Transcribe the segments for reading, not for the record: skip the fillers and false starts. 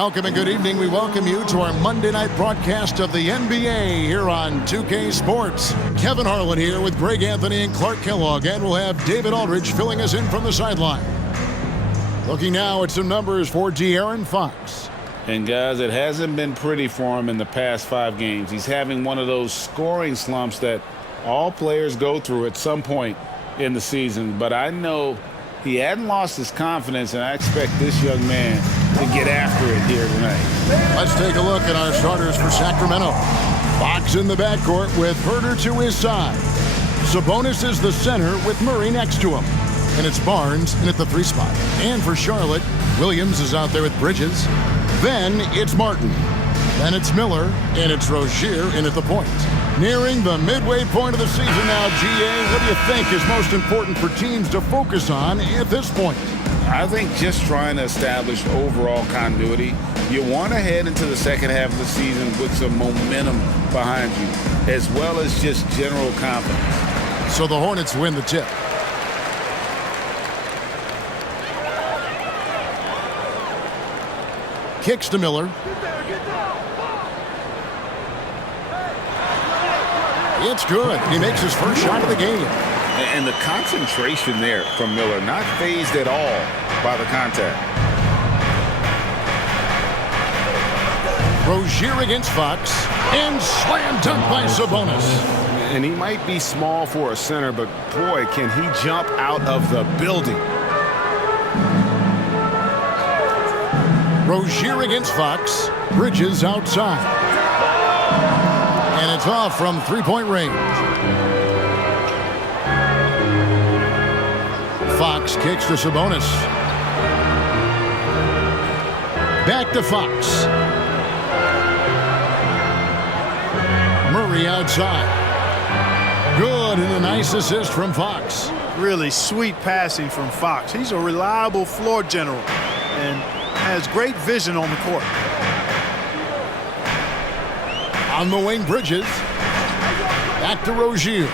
Welcome and good evening. We welcome you to our Monday night broadcast of the NBA here on 2K Sports. Kevin Harlan here with Greg Anthony and Clark Kellogg, and we'll have David Aldridge filling us in from the sideline. Looking now at some numbers for De'Aaron Fox. And guys, it hasn't been pretty for him in the past 5 games. He's having one of those scoring slumps that all players go through at some point in the season. But I know he hadn't lost his confidence, and I expect this young man to get after it here tonight. Let's take a look at our starters for Sacramento. Fox in the backcourt with Herter to his side. Sabonis is the center with Murray next to him. And it's Barnes in at the 3 spot. And for Charlotte, Williams is out there with Bridges. Then it's Martin. Then it's Miller, and it's Rozier in at the point. Nearing the midway point of the season now, GA, what do you think is most important for teams to focus on at this point? I think just trying to establish overall continuity. You want to head into the second half of the season with some momentum behind you, as well as just general confidence. So the Hornets win the tip. Kicks to Miller. It's good. He makes his first shot of the game. And the concentration there from Miller, not fazed at all by the contact. Rozier against Fox. And slam dunk by Sabonis. And he might be small for a center, but boy, can he jump out of the building. Rozier against Fox. Bridges outside. And it's off from three-point range. Fox kicks to Sabonis. Back to Fox. Murray outside. Good, and a nice assist from Fox. Really sweet passing from Fox. He's a reliable floor general and has great vision on the court. On the wing, Bridges. Back to Rozier.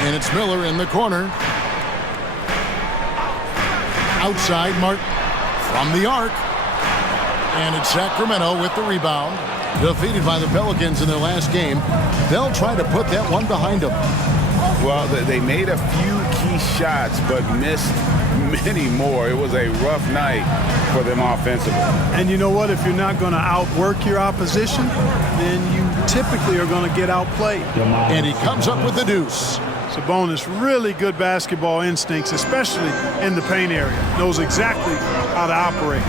And it's Miller in the corner. Outside, Martin from the arc. And it's Sacramento with the rebound. Defeated by the Pelicans in their last game. They'll try to put that one behind them. Well, they made a few key shots, but missed many more. It was a rough night for them offensively. And you know what? If you're not going to outwork your opposition, then you typically are going to get outplayed. And he comes up with the deuce. Sabonis, really good basketball instincts, especially in the paint area. Knows exactly how to operate.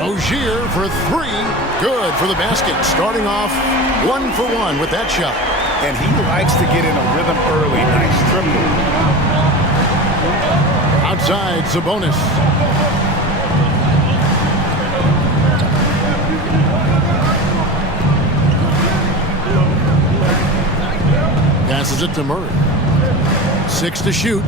Rozier for 3. Good for the basket. Starting off 1 for 1 with that shot. And he likes to get in a rhythm early. Nice triple. Outside, Sabonis. Passes it to Murray. 6 to shoot.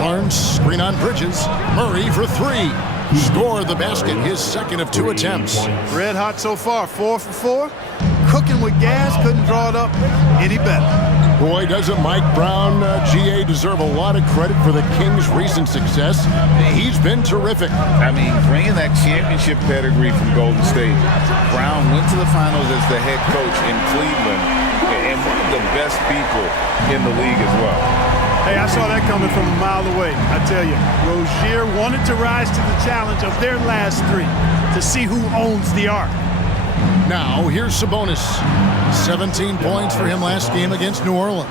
Barnes, screen on Bridges. Murray for 3. Scored the basket, his second of 2 attempts. Red hot so far, 4 for 4. Cooking with gas, couldn't draw it up any better. Boy, doesn't Mike Brown, GA, deserve a lot of credit for the Kings' recent success. He's been terrific. I mean, bringing that championship pedigree from Golden State. Brown went to the finals as the head coach in Cleveland, and one of the best people in the league as well. Hey, I saw that coming from a mile away. I tell you, Rozier wanted to rise to the challenge of their last 3 to see who owns the arc. Now, here's Sabonis. 17 points for him last game against New Orleans.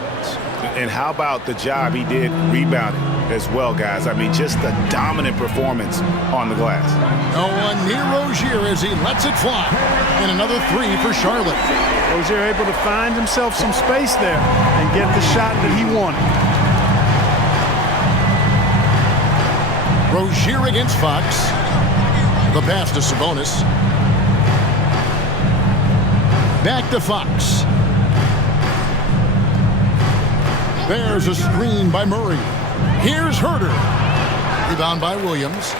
And how about the job he did rebounding as well, guys? I mean, just a dominant performance on the glass. No one near Rozier as he lets it fly. And another 3 for Charlotte. Rozier able to find himself some space there and get the shot that he wanted. Rozier against Fox. The pass to Sabonis. Back to Fox. There's a screen by Murray. Here's Herter. Rebound by Williams.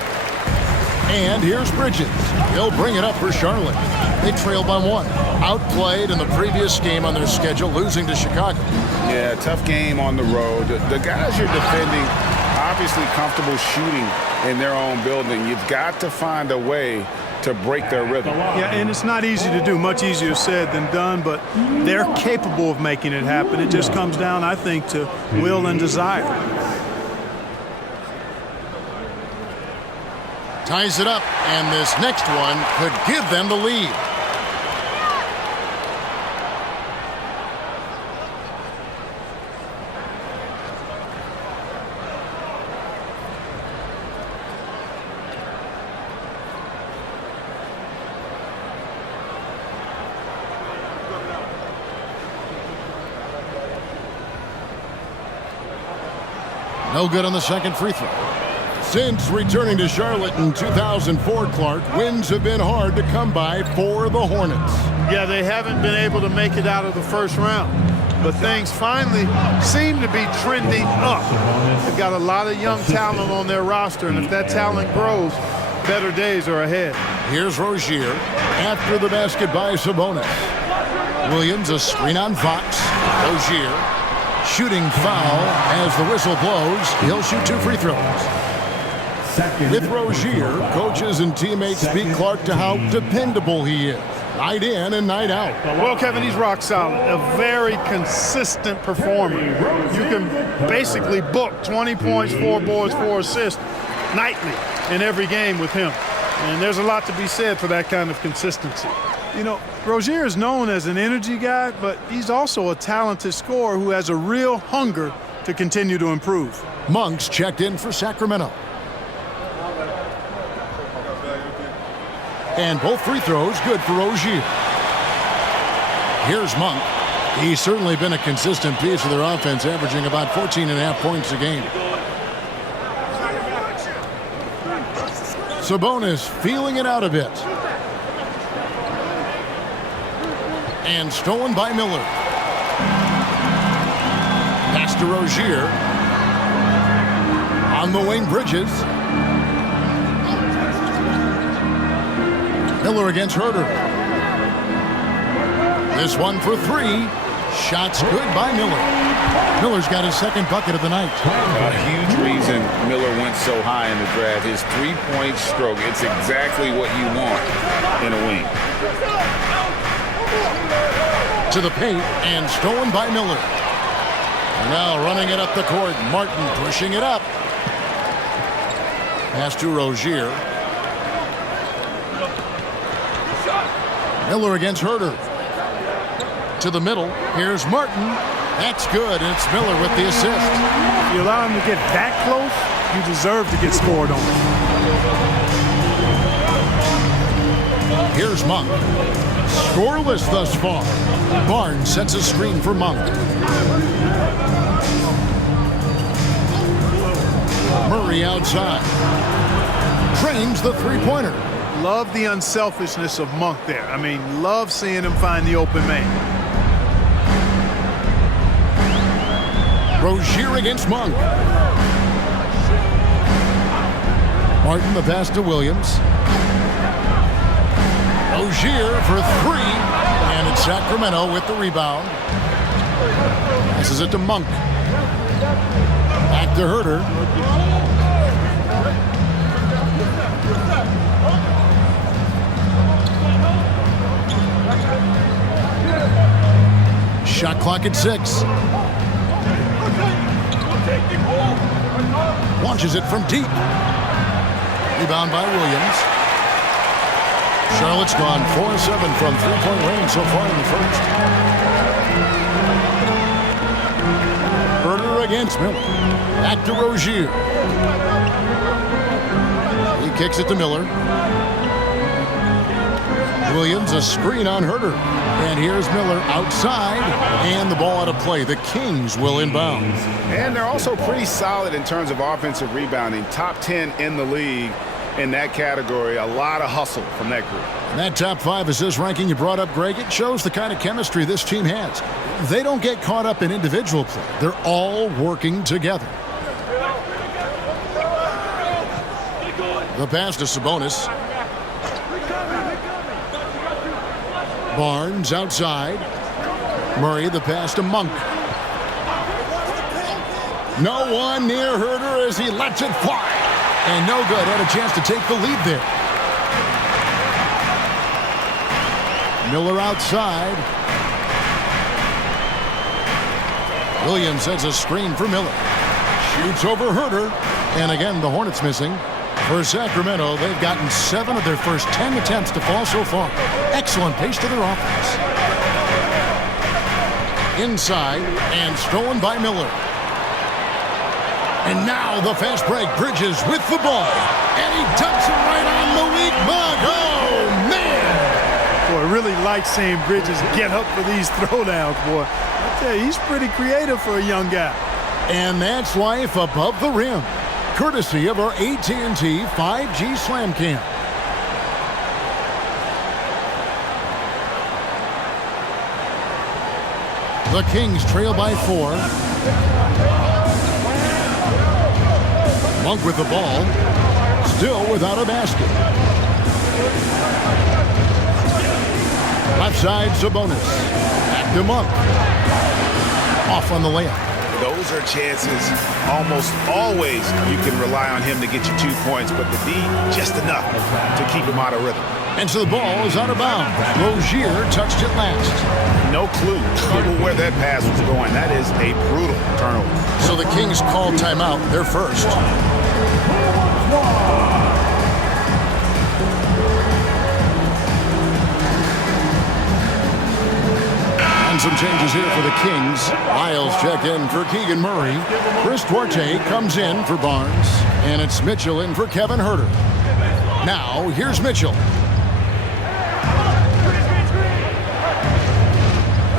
And here's Bridges. He'll bring it up for Charlotte. They trail by 1. Outplayed in the previous game on their schedule, losing to Chicago. Yeah, tough game on the road. The guys you're defending obviously comfortable shooting in their own building. You've got to find a way to break their rhythm. Yeah, and it's not easy to do. Much easier said than done, but they're capable of making it happen. It just comes down, I think, to will and desire. Ties it up, and this next one could give them the lead. No good on the second free throw. Since returning to Charlotte in 2004, Clark, wins have been hard to come by for the Hornets. Yeah, they haven't been able to make it out of the first round, but things finally seem to be trending up. They've got a lot of young talent on their roster, and if that talent grows, better days are ahead. Here's Rozier after the basket by Sabonis. Williams, a screen on Fox. Rozier shooting foul as the whistle blows. He'll shoot 2 free throws. With Rozier, coaches and teammates speak, Clark, to how dependable he is, night in and night out. Well, Kevin, he's rock solid, a very consistent performer. You can basically book 20 points, 4 boards, 4 assists nightly in every game with him. And there's a lot to be said for that kind of consistency. You know, Rozier is known as an energy guy, but he's also a talented scorer who has a real hunger to continue to improve. Monk's checked in for Sacramento. And both free throws good for Rozier. Here's Monk. He's certainly been a consistent piece of their offense, averaging about 14.5 points a game. Sabonis feeling it out a bit. And stolen by Miller. Pass to Rozier. On the wing, Bridges. Miller against Herter. This one for 3. Shots good by Miller. Miller's got his second bucket of the night. A huge reason Miller went so high in the draft. His three-point stroke. It's exactly what you want in a wing. To the paint and stolen by Miller. Now running it up the court. Martin pushing it up. Pass to Rozier. Miller against Herter. To the middle. Here's Martin. That's good, and it's Miller with the assist. If you allow him to get that close, you deserve to get scored on. Here's Monk. Scoreless thus far. Barnes sets a screen for Monk. Murray outside. Trains the three-pointer. Love the unselfishness of Monk there. I mean, love seeing him find the open man. Rozier against Monk. Martin the pass to Williams. Rozier for 3. And it's Sacramento with the rebound. Passes it to Monk. Back to Herter. Shot clock at 6. Launches it from deep. Rebound by Williams. Charlotte's gone 4-7 from three-point range so far in the first. Herter against Miller. Back to Rozier. He kicks it to Miller. Williams, a screen on Herter. And here's Miller outside, and the ball out of play. The Kings will inbound. And they're also pretty solid in terms of offensive rebounding. Top 10 in the league in that category. A lot of hustle from that group. And that top 5 assist ranking you brought up, Greg, it shows the kind of chemistry this team has. They don't get caught up in individual play. They're all working together. The pass to Sabonis. Barnes outside. Murray the pass to Monk. No one near Herder as he lets it fly. And no good. Had a chance to take the lead there. Miller outside. Williams sends a screen for Miller. Shoots over Herder. And again, the Hornets missing. For Sacramento, they've gotten 7 of their first 10 attempts to fall so far. Excellent pace to their offense. Inside and stolen by Miller. And now the fast break. Bridges with the ball. And he dumps it right on Malik Monk. Oh, man! Boy, I really like seeing Bridges get up for these throwdowns, boy. I tell you, he's pretty creative for a young guy. And that's life above the rim. Courtesy of our AT&T 5G Slam Cam. The Kings trail by 4. Monk with the ball. Still without a basket. Left side, Sabonis. Back to Monk. Off on the layup. Those are chances almost always you can rely on him to get you 2 points, but the D just enough to keep him out of rhythm. And so the ball is out of bounds. Rozier touched it last. No clue where that pass was going. That is a brutal turnover. So the Kings call timeout. They're first. And some changes here for the Kings. Lyles checked in for Keegan Murray. Chris Duarte comes in for Barnes. And it's Mitchell in for Kevin Herter. Now, here's Mitchell.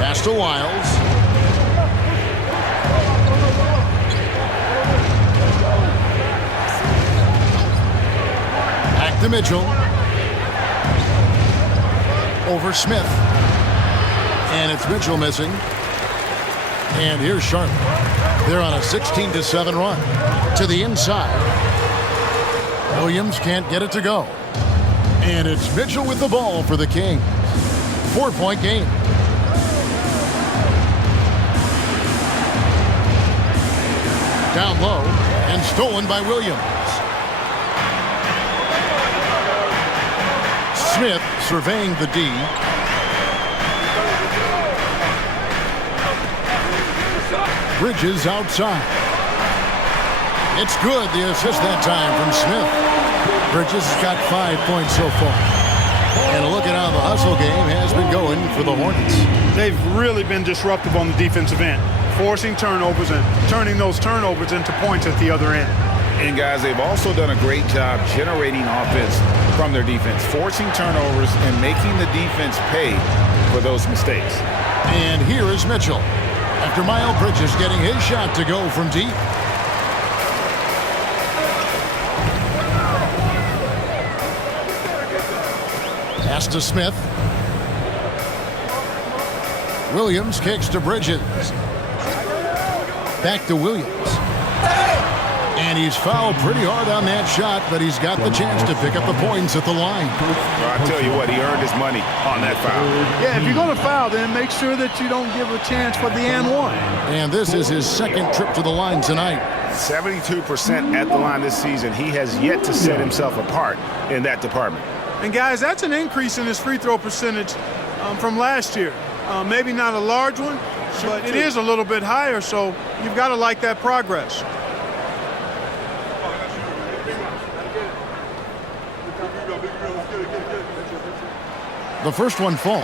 Pass to Lyles. Back to Mitchell. Over Smith. And it's Mitchell missing. And here's Charlotte. They're on a 16-7 run. To the inside. Williams can't get it to go. And it's Mitchell with the ball for the Kings. 4-point game. Down low and stolen by Williams. Smith surveying the D. Bridges outside. It's good, the assist that time from Smith. Bridges has got 5 points so far. And a look at how the hustle game has been going for the Hornets. They've really been disruptive on the defensive end, forcing turnovers and turning those turnovers into points at the other end. And guys, they've also done a great job generating offense from their defense, forcing turnovers and making the defense pay for those mistakes. And here is Mitchell. After Miles Bridges getting his shot to go from deep. Pass to Smith. Williams kicks to Bridges. Back to Williams. And he's fouled pretty hard on that shot, but he's got the chance to pick up the points at the line. Well, I tell you what, he earned his money on that foul. Yeah, if you're going to foul, then make sure that you don't give a chance for the and one. And this is his second trip to the line tonight. 72% at the line this season. He has yet to set himself apart in that department. And guys, that's an increase in his free throw percentage from last year. Maybe not a large one, but it is a little bit higher, so you've got to like that progress. The first one falls.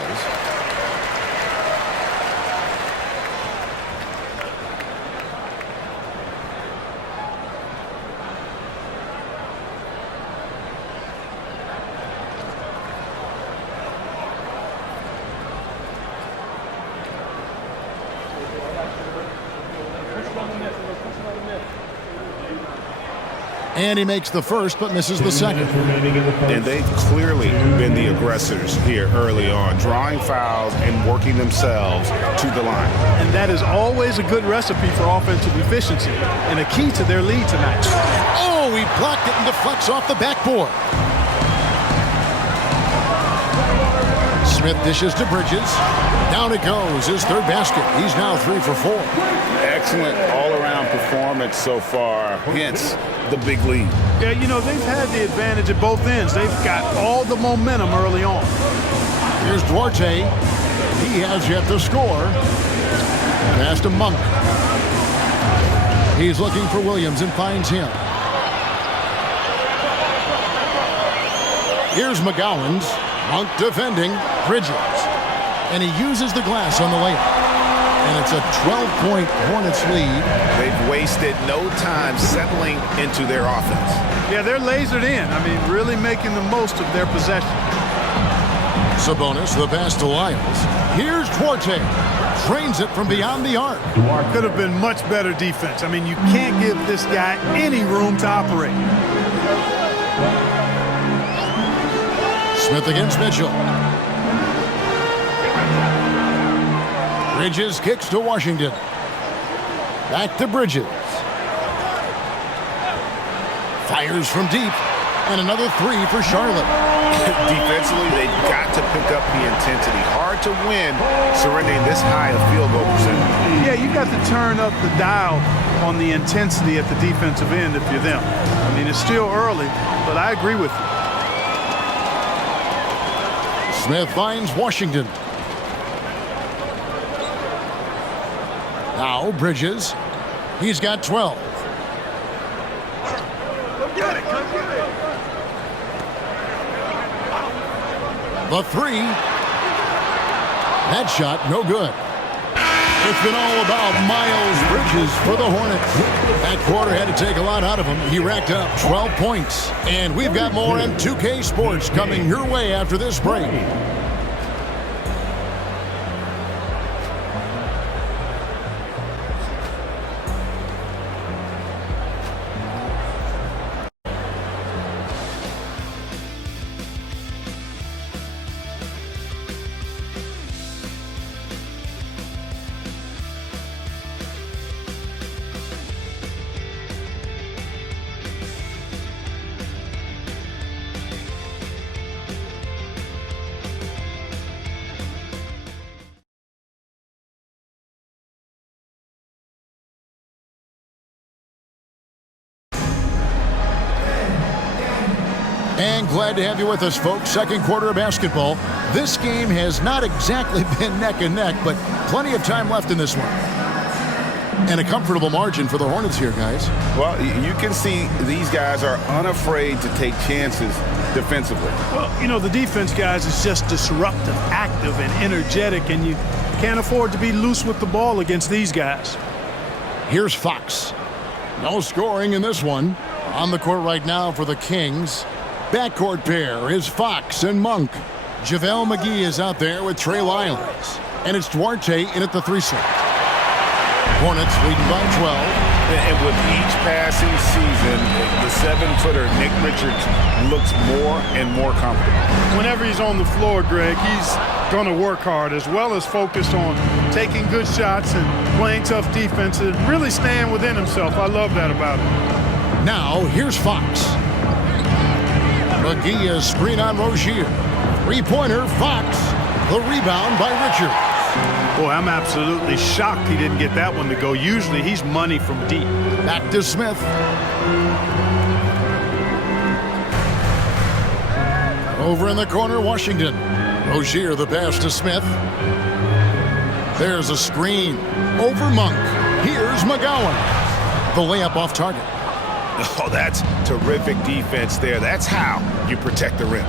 And he makes the first, but misses the second. And they've clearly been the aggressors here early on, drawing fouls and working themselves to the line. And that is always a good recipe for offensive efficiency and a key to their lead tonight. Oh, he blocked it and deflects off the backboard. Smith dishes to Bridges. Down it goes, his third basket. He's now 3 for 4. Excellent all-around performance so far, hence the big lead. Yeah, you know, they've had the advantage at both ends. They've got all the momentum early on. Here's Duarte. He has yet to score. Pass to Monk. He's looking for Williams and finds him. Here's McGowan's. Monk defending. Bridges. And he uses the glass on the layup. And it's a 12-point Hornets lead. They've wasted no time settling into their offense. Yeah, they're lasered in. I mean, really making the most of their possession. Sabonis, the pass to Lyles. Here's Duarte. Trains it from beyond the arc. Could have been much better defense. I mean, you can't give this guy any room to operate. Smith against Mitchell. Bridges kicks to Washington. Back to Bridges. Fires from deep. And another 3 for Charlotte. Defensively, they've got to pick up the intensity. Hard to win surrendering this high a field goal percentage. Yeah, you got to turn up the dial on the intensity at the defensive end if you're them. I mean, it's still early, but I agree with you. Smith finds Washington. Now Bridges. He's got 12. Come get it, come get it. The 3. That shot, no good. It's been all about Miles Bridges for the Hornets. That quarter had to take a lot out of him. He racked up 12 points. And we've got more M2K Sports coming your way after this break. And glad to have you with us, folks. Second quarter of basketball. This game has not exactly been neck and neck, but plenty of time left in this one. And a comfortable margin for the Hornets here, guys. Well, you can see these guys are unafraid to take chances defensively. Well, you know, the defense, guys, is just disruptive, active, and energetic, and you can't afford to be loose with the ball against these guys. Here's Fox. No scoring in this one. On the court right now for the Kings. Backcourt pair is Fox and Monk. JaVale McGee is out there with Trey Lyles. And it's Duarte in at the 3 slot. Hornets leading by 12. And with each passing season, the 7-footer Nick Richards looks more and more comfortable. Whenever he's on the floor, Greg, he's going to work hard as well as focused on taking good shots and playing tough defense and really staying within himself. I love that about him. Now, here's Fox. McGee is screen on Rozier. Three-pointer, Fox. The rebound by Richards. Boy, I'm absolutely shocked he didn't get that one to go. Usually he's money from deep. Back to Smith. Over in the corner, Washington. Rozier, the pass to Smith. There's a screen. Over Monk. Here's McGowan. The layup off target. Oh, that's terrific defense there. That's how you protect the rim.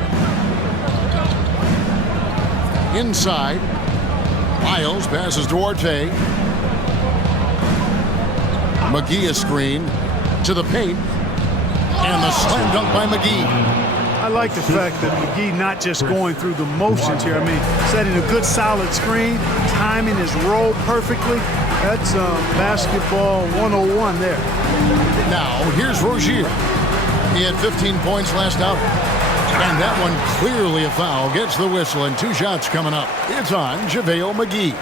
Inside. Lyles passes Duarte. McGee a screen to the paint. And the slam dunk by McGee. I like the fact that McGee not just going through the motions here. I mean, setting a good solid screen, timing his roll perfectly. That's basketball 101 there. Now, here's Rozier. He had 15 points last outing. And that one clearly a foul. Gets the whistle and 2 shots coming up. It's on JaVale McGee.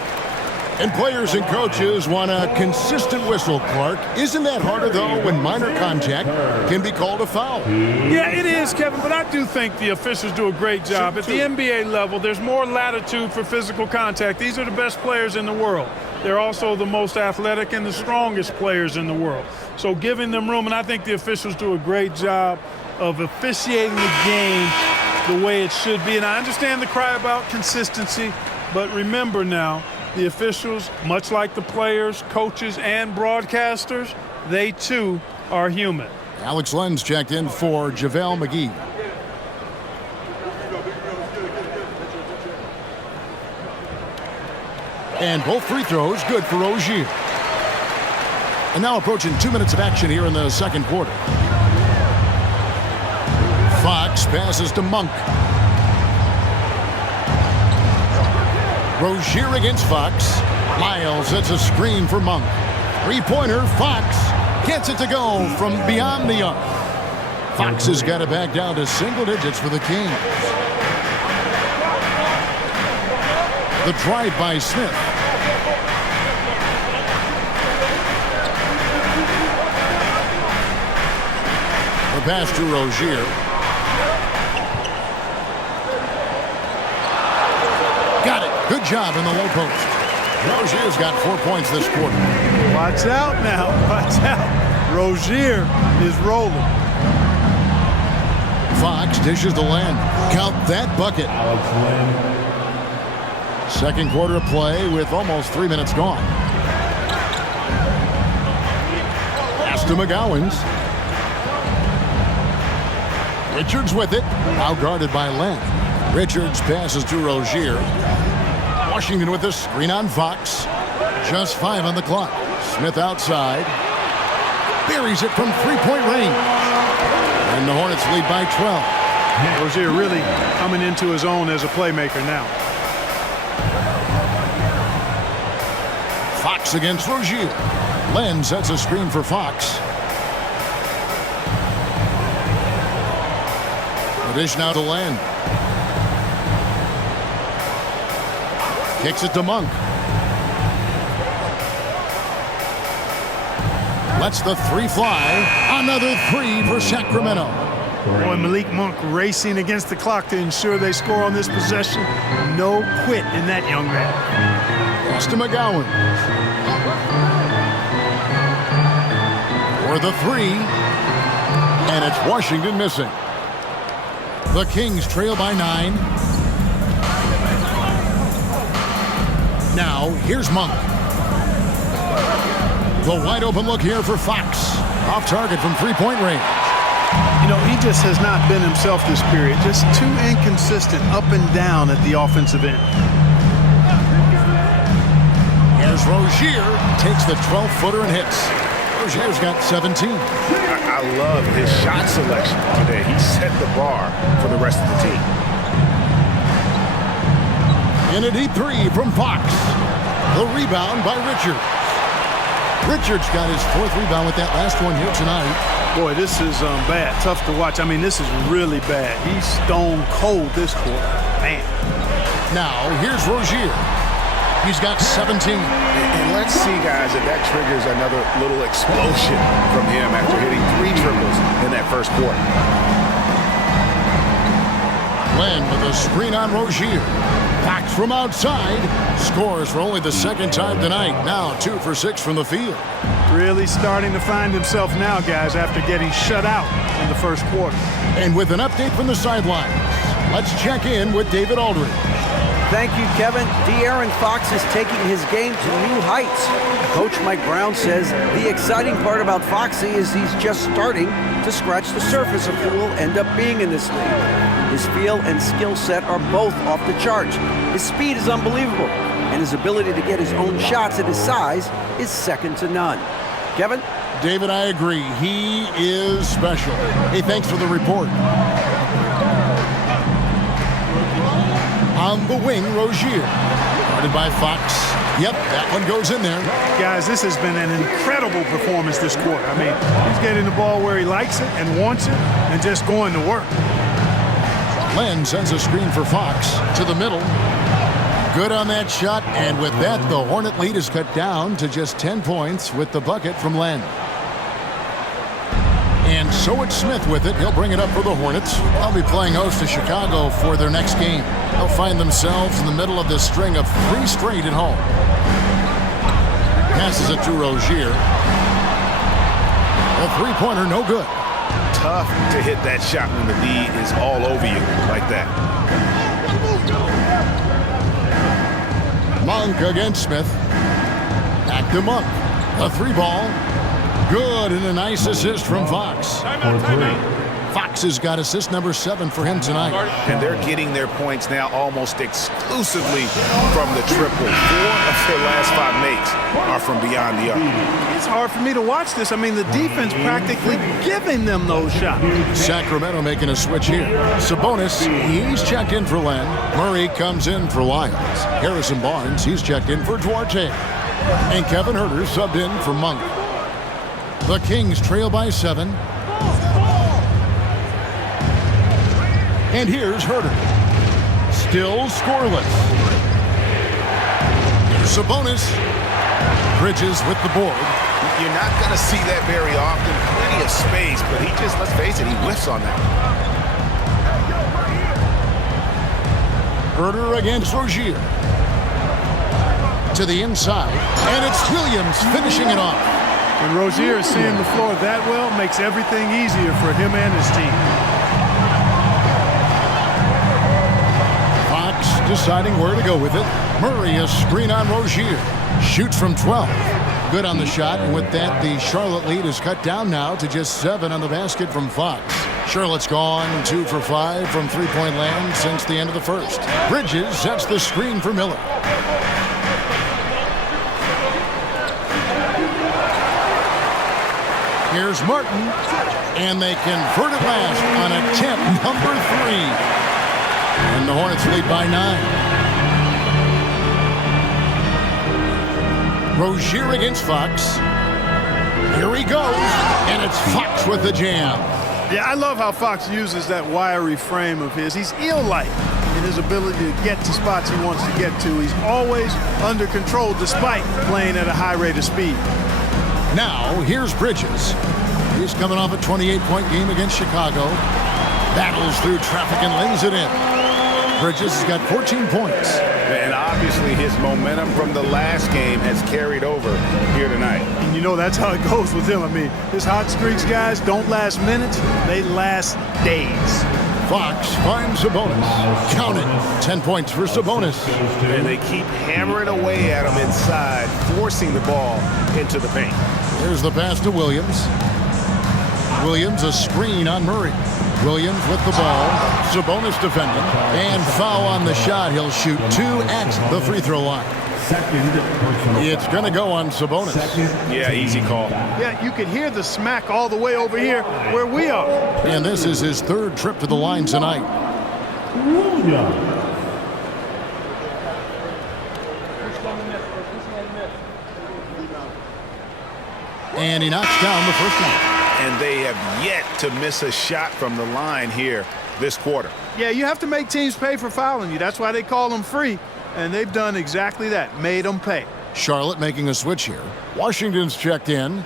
And players and coaches want a consistent whistle, Clark. Isn't that harder, though, when minor contact can be called a foul? Yeah, it is, Kevin, but I do think the officials do a great job. At the NBA level, there's more latitude for physical contact. These are the best players in the world. They're also the most athletic and the strongest players in the world. So giving them room, and I think the officials do a great job of officiating the game the way it should be. And I understand the cry about consistency, but remember now, the officials, much like the players, coaches, and broadcasters, they too are human. Alex Lenz checked in for JaVale McGee. And both free throws good for Rozier. And now approaching 2 minutes of action here in the second quarter. Fox passes to Monk. Rozier against Fox. Miles sets a screen for Monk. Three-pointer, Fox gets it to go from beyond the arc. Fox has got it back down to single digits for the Kings. The drive by Smith. The pass to Rozier. Got it. Good job in the low post. Rozier's got 4 points this quarter. Watch out now. Watch out. Rozier is rolling. Fox dishes to Len. Count that bucket. Second quarter of play with almost 3 minutes gone. Pass to McGowens. Richards with it. Now guarded by Len. Richards passes to Rozier. Washington with the screen on Fox. Just 5 on the clock. Smith outside. Buries it from three-point range. And the Hornets lead by 12. Rozier really coming into his own as a playmaker now. Fox against Rozier. Len sets a screen for Fox. The dish now to Len. Kicks it to Monk. Lets the three fly. Another three for Sacramento. Boy, Malik Monk racing against the clock to ensure they score on this possession. No quit in that young man. Pass to McGowan. For the three. And it's Washington missing. The Kings trail by 9. Now, here's Monk. The wide open look here for Fox. Off target from three-point range. You know, he just has not been himself this period. Just too inconsistent up and down at the offensive end. Here's Rozier. Takes the 12-footer and hits. Rozier's got 17. I love his shot selection today. He set the bar for the rest of the team. In a deep three from Fox. The rebound by Richards. Richards got his 4th rebound with that last one here tonight. Boy, this is bad. Tough to watch. I mean, this is really bad. He's stone cold this quarter. Man. Now, here's Rozier. He's got 17. And let's see, guys, if that triggers another little explosion from him after hitting 3 triples in that first quarter. Len with a screen on Rozier. Fox from outside. Scores for only the 2nd time tonight. Now 2 for 6 from the field. Really starting to find himself now, guys, after getting shut out in the first quarter. And with an update from the sidelines, let's check in with David Aldridge. Thank you, Kevin. De'Aaron Fox is taking his game to new heights. Coach Mike Brown says the exciting part about Foxy is he's just starting to scratch the surface of who will end up being in this league. His feel and skill set are both off the charts. His speed is unbelievable, and his ability to get his own shots at his size is second to none. Kevin? David, I agree. He is special. Hey, thanks for the report. On the wing, Rozier. Guarded by Fox. Yep, that one goes in there. Guys, this has been an incredible performance this quarter. I mean, he's getting the ball where he likes it and wants it and just going to work. Len sends a screen for Fox to the middle. Good on that shot, and with that, the Hornet lead is cut down to just 10 points with the bucket from Len. And so it's Smith with it. He'll bring it up for the Hornets. They'll be playing host to Chicago for their next game. They'll find themselves in the middle of this string of 3 straight at home. Passes it to Rozier. A three-pointer, no good. Tough to hit that shot when the D is all over you like that. Monk against Smith. Back to Monk. A 3-ball. Good, and a nice assist from Fox. Fox has got assist number 7 for him tonight. And they're getting their points now almost exclusively from the triple. 4 of their last 5 makes are from beyond the arc. It's hard for me to watch this. I mean, the defense practically giving them those shots. Sacramento making a switch here. Sabonis, he's checked in for Len. Murray comes in for Lyles. Harrison Barnes, he's checked in for Duarte. And Kevin Huerter subbed in for Monk. The Kings trail by 7. And here's Huerter. Still scoreless. Here's Sabonis. Bridges with the board. You're not going to see that very often. Plenty of space, but he just, let's face it, he whiffs on that. Huerter against Rozier. To the inside. And it's Williams finishing it off. When Rozier is seeing the floor that well, makes everything easier for him and his team. Fox deciding where to go with it. Murray, a screen on Rozier. Shoots from 12. Good on the shot, and with that, the Charlotte lead is cut down now to just 7 on the basket from Fox. Charlotte's gone 2 for 5 from three-point land since the end of the first. Bridges sets the screen for Miller. Here's Martin, and they convert at last on attempt number 3. And the Hornets lead by 9. Rozier against Fox. Here he goes, and it's Fox with the jam. Yeah, I love how Fox uses that wiry frame of his. He's eel-like in his ability to get to spots he wants to get to. He's always under control despite playing at a high rate of speed. Now, here's Bridges. He's coming off a 28-point game against Chicago. Battles through traffic and lays it in. Bridges has got 14 points. And obviously his momentum from the last game has carried over here tonight. And you know that's how it goes with him. I mean, his hot streaks, guys, don't last minutes. They last days. Fox finds Sabonis. Count it. 10 points for Sabonis. And they keep hammering away at him inside, forcing the ball into the paint. Here's the pass to Williams. Williams a screen on Murray. Williams with the ball. Sabonis defending. And foul on the shot. He'll shoot 2 at the free throw line. It's going to go on Sabonis. Yeah, easy call. Yeah, you can hear the smack all the way over here where we are. And this is his 3rd trip to the line tonight. And he knocks down the first one. And they have yet to miss a shot from the line here this quarter. Yeah, you have to make teams pay for fouling you. That's why they call them free. And they've done exactly that, made them pay. Charlotte making a switch here. Washington's checked in.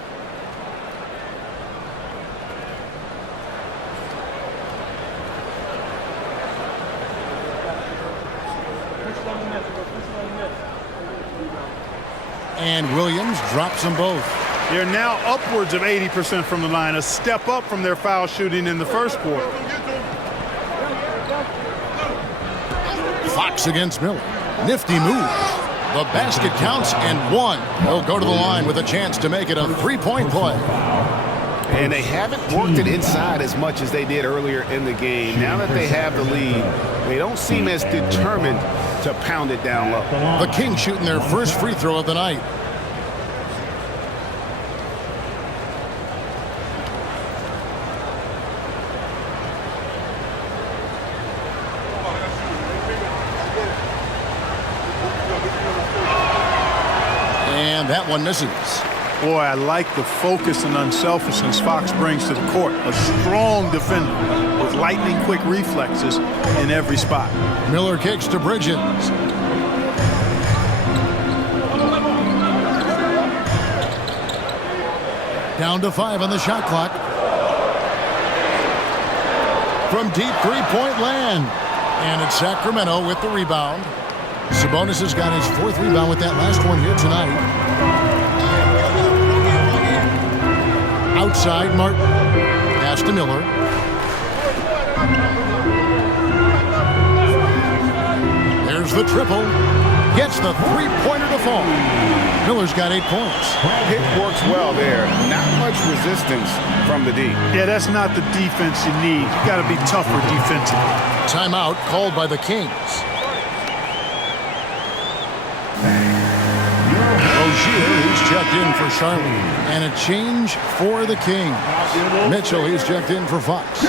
And Williams drops them both. They're now upwards of 80% from the line, a step up from their foul shooting in the first quarter. Fox against Miller. Nifty move. The basket counts and 1. He'll go to the line with a chance to make it a 3-point play. And they haven't worked it inside as much as they did earlier in the game. Now that they have the lead, they don't seem as determined to pound it down low. The Kings shooting their first free throw of the night. And that one misses. Boy, I like the focus and unselfishness Fox brings to the court. A strong defender with lightning-quick reflexes in every spot. Miller kicks to Bridges. Down to 5 on the shot clock. From deep three-point land. And it's Sacramento with the rebound. Sabonis has got his 4th rebound with that last one here tonight. Outside, Martin. Pass to Miller. There's the triple. Gets the three-pointer to fall. Miller's got 8 points. It works well there. Not much resistance from the D. Yeah, that's not the defense you need. You got to be tougher defensively. Timeout called by the Kings. Rozier, he's checked in for Charlotte. And a change for the Kings. Mitchell, he's checked in for Fox.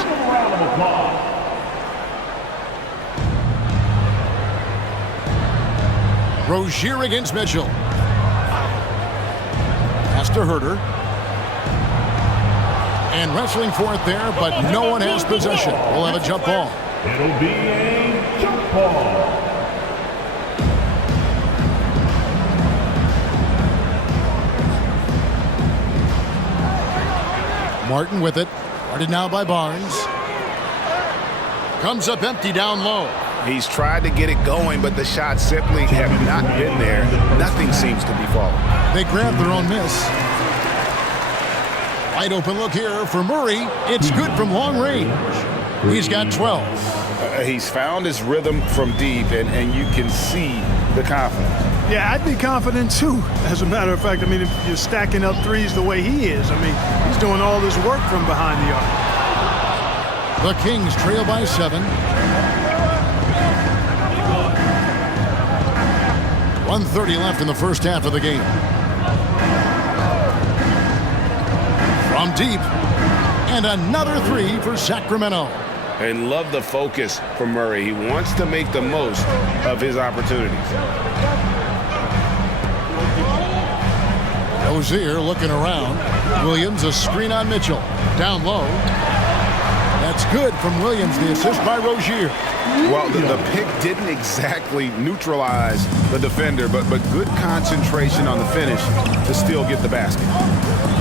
Rozier against Mitchell. Pass to Herter. And wrestling for it there, but no one has possession. We'll have a jump ball. It'll be a jump ball. Martin with it. Guarded now by Barnes. Comes up empty down low. He's tried to get it going, but the shots simply have not been there. Nothing seems to be falling. They grab their own miss. Wide open look here for Murray. It's good from long range. He's got 12. He's found his rhythm from deep, and you can see the confidence. Yeah, I'd be confident too. As a matter of fact, I mean, if you're stacking up threes the way he is, I mean, he's doing all this work from behind the arc. The Kings trail by 7. 1:30 left in the first half of the game. From deep, and another 3 for Sacramento. And love the focus from Murray. He wants to make the most of his opportunities. Rozier looking around. Williams, a screen on Mitchell. Down low. That's good from Williams, the assist by Rozier. Well, the pick didn't exactly neutralize the defender, but good concentration on the finish to still get the basket.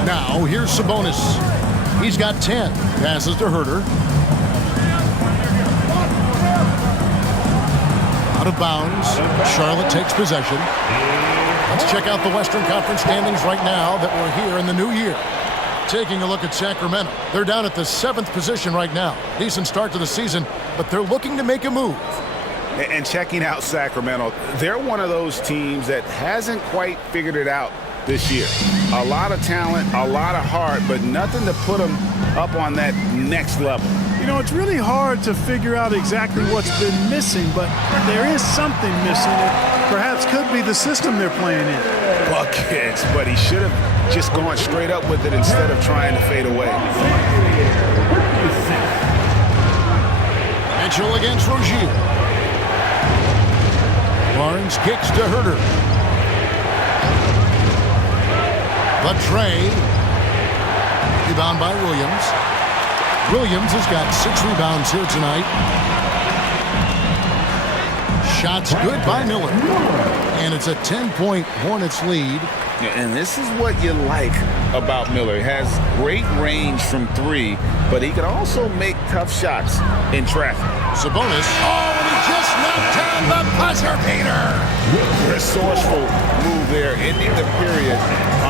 Now, here's Sabonis. He's got 10. Passes to Herter. Out of bounds. Charlotte takes possession. Let's check out the Western Conference standings right now that we're here in the new year. Taking a look at Sacramento. They're down at the 7th position right now. Decent start to the season, but they're looking to make a move. And checking out Sacramento, they're one of those teams that hasn't quite figured it out this year. A lot of talent, a lot of heart, but nothing to put them up on that next level. You know, it's really hard to figure out exactly what's been missing, but there is something missing. It perhaps could be the system they're playing in. Buckets, but he should have just gone straight up with it instead of trying to fade away. Mitchell against Rozier. Barnes kicks to Herter. The tray. Rebound by Williams. Williams has got 6 rebounds here tonight. Shots good by Miller. And it's a 10-point Hornets lead. And this is what you like about Miller. He has great range from 3, but he can also make tough shots in traffic. Sabonis. Oh, and he just knocked down the buzzer beater. Resourceful move there, ending the period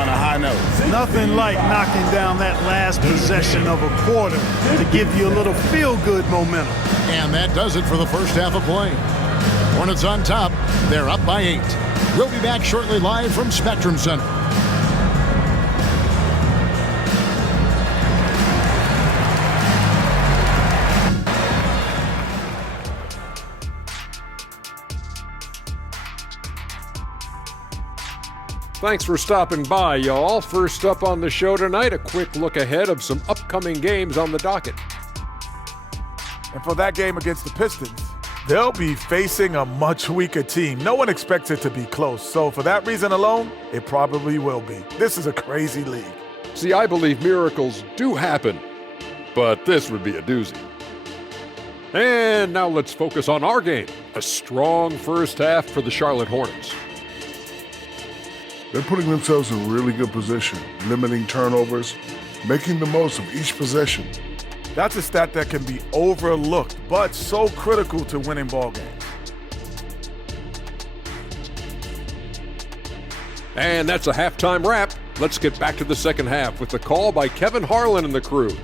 on a high note. Nothing like knocking down that last possession of a quarter to give you a little feel-good momentum. And that does it for the first half of play. Hornets on top. They're up by 8. We'll be back shortly live from Spectrum Center. Thanks for stopping by, y'all. First up on the show tonight, a quick look ahead of some upcoming games on the docket. And for that game against the Pistons, they'll be facing a much weaker team. No one expects it to be close. So for that reason alone, it probably will be. This is a crazy league. See, I believe miracles do happen, but this would be a doozy. And now let's focus on our game. A strong first half for the Charlotte Hornets. They're putting themselves in a really good position, limiting turnovers, making the most of each possession. That's a stat that can be overlooked, but so critical to winning ball games. And that's a halftime wrap. Let's get back to the second half with the call by Kevin Harlan and the crew.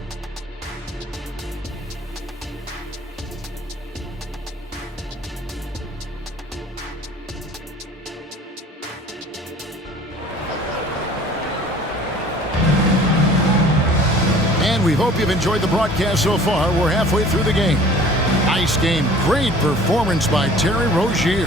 And we hope you've enjoyed the broadcast so far. We're halfway through the game. Nice game. Great performance by Terry Rozier.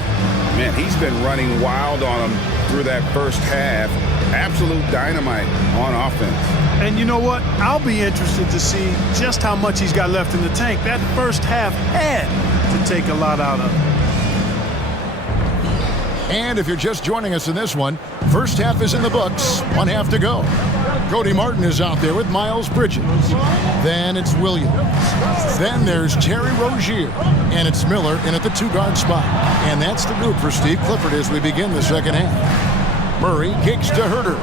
Man, he's been running wild on him through that first half. Absolute dynamite on offense. And you know what? I'll be interested to see just how much he's got left in the tank. That first half had to take a lot out of it. And if you're just joining us in this one, first half is in the books. One half to go. Cody Martin is out there with Miles Bridges. Then it's Williams. Then there's Terry Rozier. And it's Miller in at the two-guard spot. And that's the group for Steve Clifford as we begin the second half. Murray kicks to Herter.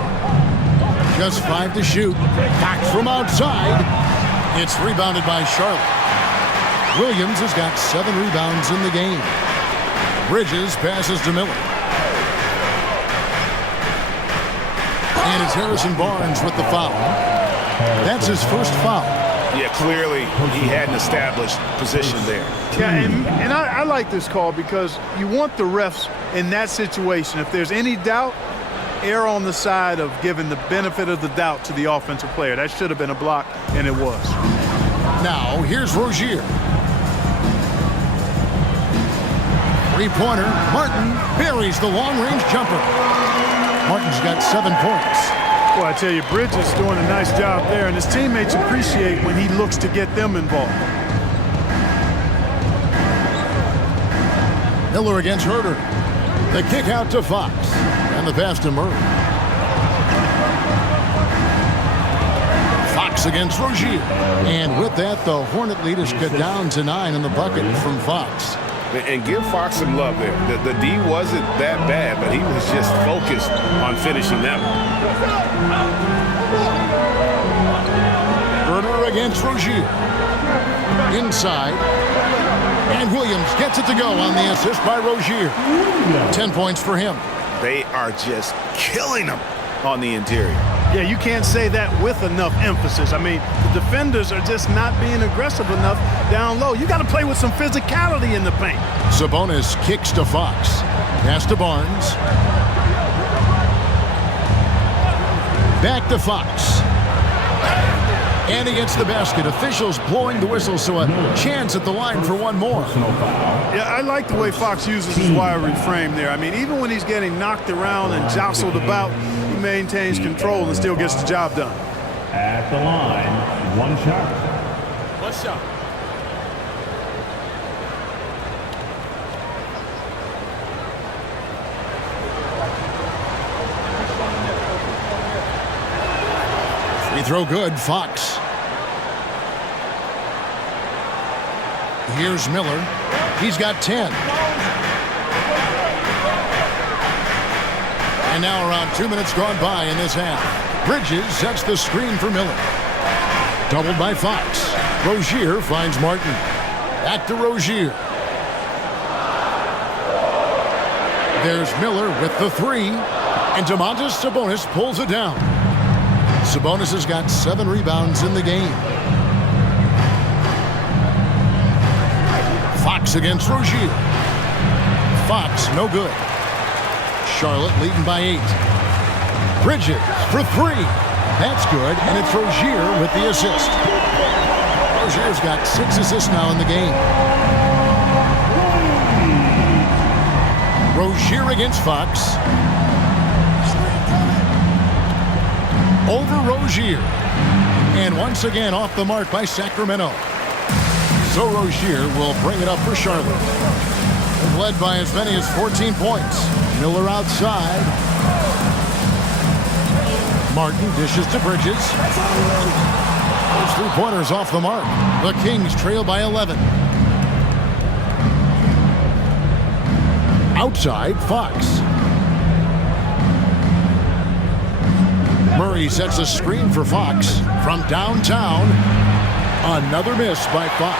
Just 5 to shoot. Back from outside. It's rebounded by Charlotte. Williams has got 7 rebounds in the game. Bridges passes to Miller. And it's Harrison Barnes with the foul. That's his first foul. Yeah, clearly he had an established position there. Yeah, and I like this call because you want the refs in that situation. If there's any doubt, err on the side of giving the benefit of the doubt to the offensive player. That should have been a block, and it was. Now, here's Rozier. Three-pointer. Martin buries the long-range jumper. Martin's got 7 points. Well, I tell you, Bridges doing a nice job there, and his teammates appreciate when he looks to get them involved. Miller against Herter. The kick out to Fox. And the pass to Murray. Fox against Rozier. And with that, the Hornet lead is cut down to 9 in the bucket from Fox. And give Fox some love there. The D wasn't that bad, but he was just focused on finishing them. Herter against Rozier. Inside. And Williams gets it to go on the assist by Rozier. 10 points for him. They are just killing them on the interior. Yeah, you can't say that with enough emphasis. I mean, the defenders are just not being aggressive enough down low. You got to play with some physicality in the paint. Sabonis kicks to Fox. Pass to Barnes. Back to Fox. And he gets the basket. Officials blowing the whistle, so a chance at the line for one more. Yeah, I like the way Fox uses his wiry frame there. I mean, even when he's getting knocked around and jostled about, he maintains control and still gets the job done. At the line, 1 shot. 1 shot. Free throw good, Fox. Here's Miller. He's got 10. And now around 2 minutes gone by in this half. Bridges sets the screen for Miller. Doubled by Fox. Rozier finds Martin. Back to Rozier. There's Miller with the 3. And Domantas Sabonis pulls it down. Sabonis has got 7 rebounds in the game. Fox against Rozier. Fox, no good. Charlotte leading by 8. Bridges for 3. That's good, and it's Rozier with the assist. Rozier's got 6 assists now in the game. Rozier against Fox. Over Rozier. And once again off the mark by Sacramento. So Rozier will bring it up for Charlotte. Led by as many as 14 points. Miller outside. Martin dishes to Bridges. Those 3-pointers off the mark. The Kings trail by 11. Outside, Fox. Murray Murray sets a screen for Fox. From downtown, another miss by Fox.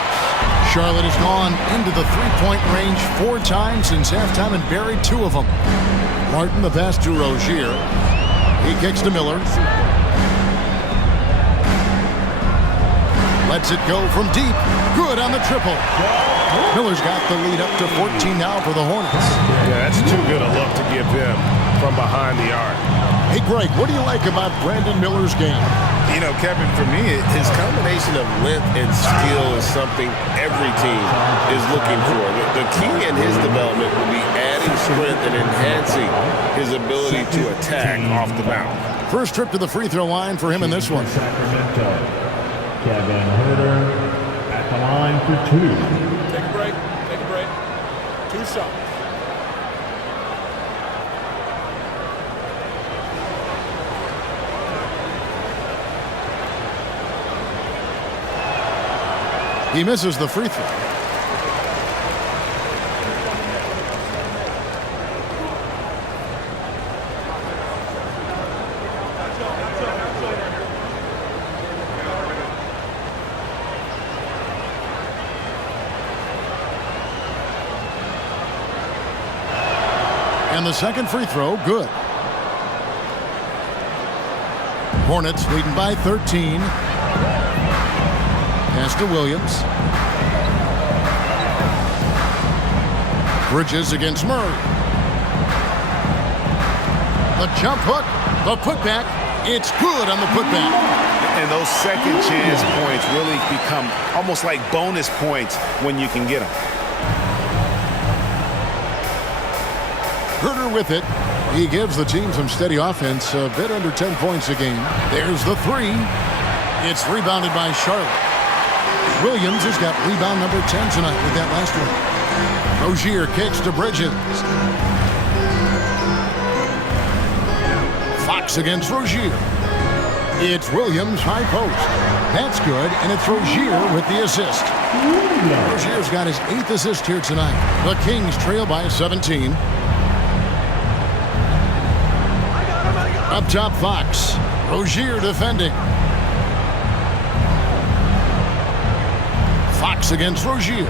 Charlotte has gone into the three-point range 4 times since halftime and buried 2 of them. Martin the pass to Rozier. He kicks to Miller. Lets it go from deep. Good on the triple. Miller's got the lead up to 14 now for the Hornets. Yeah, that's too good a look to give them from behind the arc. Hey, Greg, what do you like about Brandon Miller's game? You know, Kevin, for me, his combination of length and skill is something every team is looking for. The key in his development will be adding strength and enhancing his ability to attack off the bounce. First trip to the free throw line for him in this one. Sacramento. Kevin Herter at the line for 2. Take a break. Take a break. 2 shots. He misses the free throw. And the second free throw, good. Hornets leading by 13. Pass to Williams. Bridges against Murray. The jump hook, the putback. It's good on the putback. And those second chance points really become almost like bonus points when you can get them. Herter with it. He gives the team some steady offense, a bit under 10 points a game. There's the 3. It's rebounded by Charlotte. Williams has got rebound number 10 tonight with that last one. Rozier kicks to Bridges. Fox against Rozier. It's Williams high post. That's good, and it's Rozier with the assist. Rozier's got his 8th assist here tonight. The Kings trail by 17. Up top, Fox. Rozier defending. Fox against Rozier.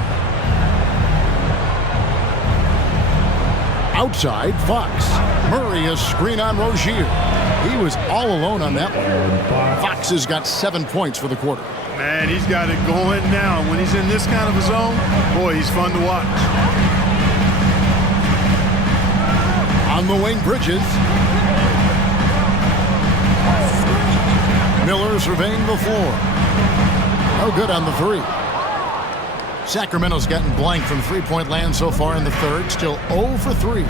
Outside, Fox. Murray a screen on Rozier. He was all alone on that one. Fox has got 7 points for the quarter. Man, he's got it going now. When he's in this kind of a zone, boy, he's fun to watch. On the wing, Bridges. Miller surveying the floor. No good on the 3. Sacramento's gotten blank from three-point land so far in the third. Still 0 for 3.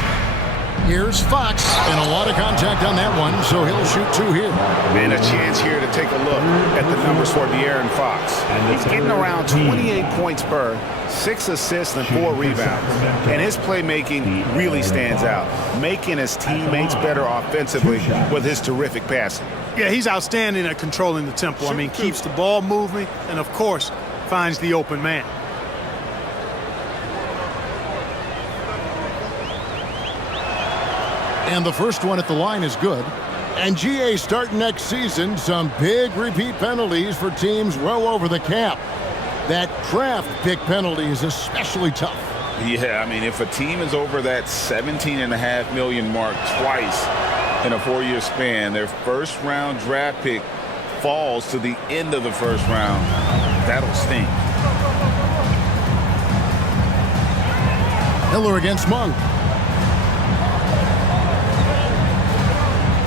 Here's Fox, and a lot of contact on that one, so he'll shoot 2 here. Man, a chance here to take a look at the numbers for De'Aaron Fox. He's getting around 28 points per, 6 assists and 4 rebounds. And his playmaking really stands out, making his teammates better offensively with his terrific passing. Yeah, he's outstanding at controlling the tempo. I mean, keeps the ball moving and, of course, finds the open man. And the first one at the line is good. And GA starting next season, some big repeat penalties for teams well over the cap. That draft pick penalty is especially tough. Yeah, I mean, if a team is over that $17.5 million mark twice in a 4-year span, their first-round draft pick falls to the end of the first round. That'll sting. Miller against Monk.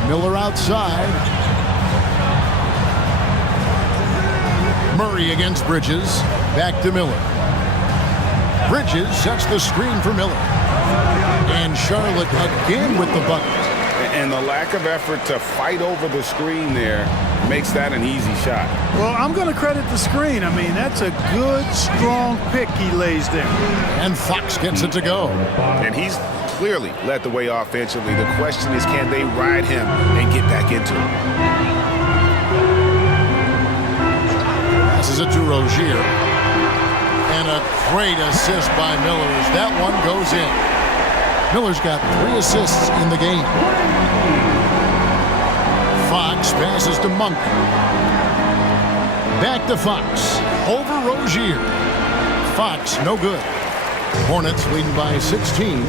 Miller outside. Murray against Bridges. Back to Miller. Bridges sets the screen for Miller. And Charlotte again with the bucket. And the lack of effort to fight over the screen there makes that an easy shot. Well, I'm going to credit the screen. I mean, that's a good, strong pick he lays there. And Fox gets it to go. And he's clearly led the way offensively. The question is, can they ride him and get back into it? Passes it to Rozier. And a great assist by Miller as that one goes in. Miller's got 3 assists in the game. Fox passes to Monk. Back to Fox. Over Rozier. Fox, no good. Hornets leading by 16.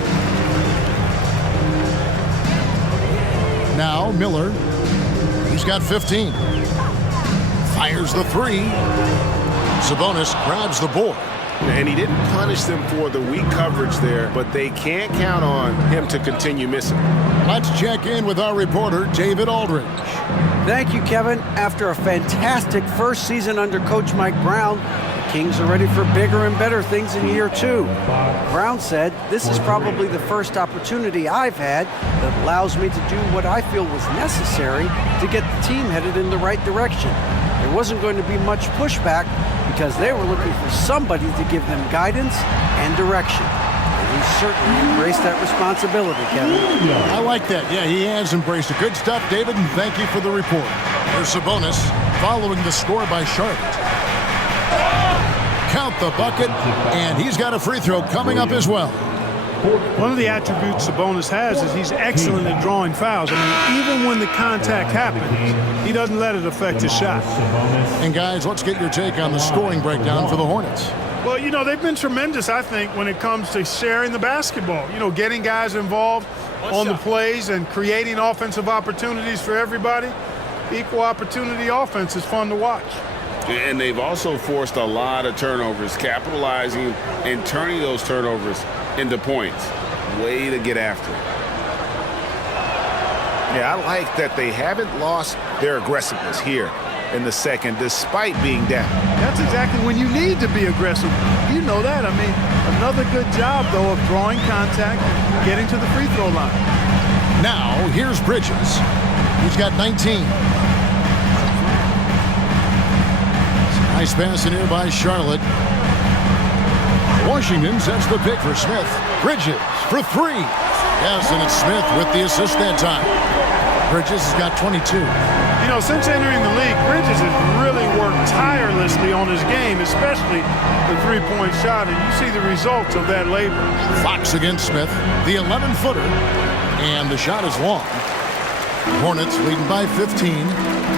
Now Miller. He's got 15. Fires the three. Sabonis grabs the board. And he didn't punish them for the weak coverage there, but they can't count on him to continue missing. Let's check in with our reporter, David Aldridge. Thank you, Kevin. After a fantastic first season under Coach Mike Brown, the Kings are ready for bigger and better things in year 2. Brown said, "This is probably the first opportunity I've had that allows me to do what I feel was necessary to get the team headed in the right direction. There wasn't going to be much pushback because they were looking for somebody to give them guidance and direction." And he certainly embraced that responsibility, Kevin. I like that. Yeah, he has embraced it. Good stuff, David, and thank you for the report. Here's Sabonis following the score by Charlotte. Count the bucket, and he's got a free throw coming up as well. One of the attributes Sabonis has is he's excellent at drawing fouls. I mean, even when the contact happens, he doesn't let it affect his shot. And guys, let's get your take on the scoring breakdown for the Hornets. Well, you know, they've been tremendous, I think, when it comes to sharing the basketball. You know, getting guys involved on the plays and creating offensive opportunities for everybody. Equal opportunity offense is fun to watch. And they've also forced a lot of turnovers, capitalizing and turning those turnovers into points. Way to get after it. Yeah, I like that they haven't lost their aggressiveness here in the second, despite being down. That's exactly when you need to be aggressive. You know that. I mean, another good job, though, of drawing contact, getting to the free throw line. Now, here's Bridges. He's got 19. Nice pass in here by Charlotte. Washington sets the pick for Smith. Bridges for three. Yes, and it's Smith with the assist that time. Bridges has got 22. You know, since entering the league, Bridges has really worked tirelessly on his game, especially the three-point shot, and you see the results of that labor. Fox against Smith, the 11-footer, and the shot is long. Hornets leading by 15.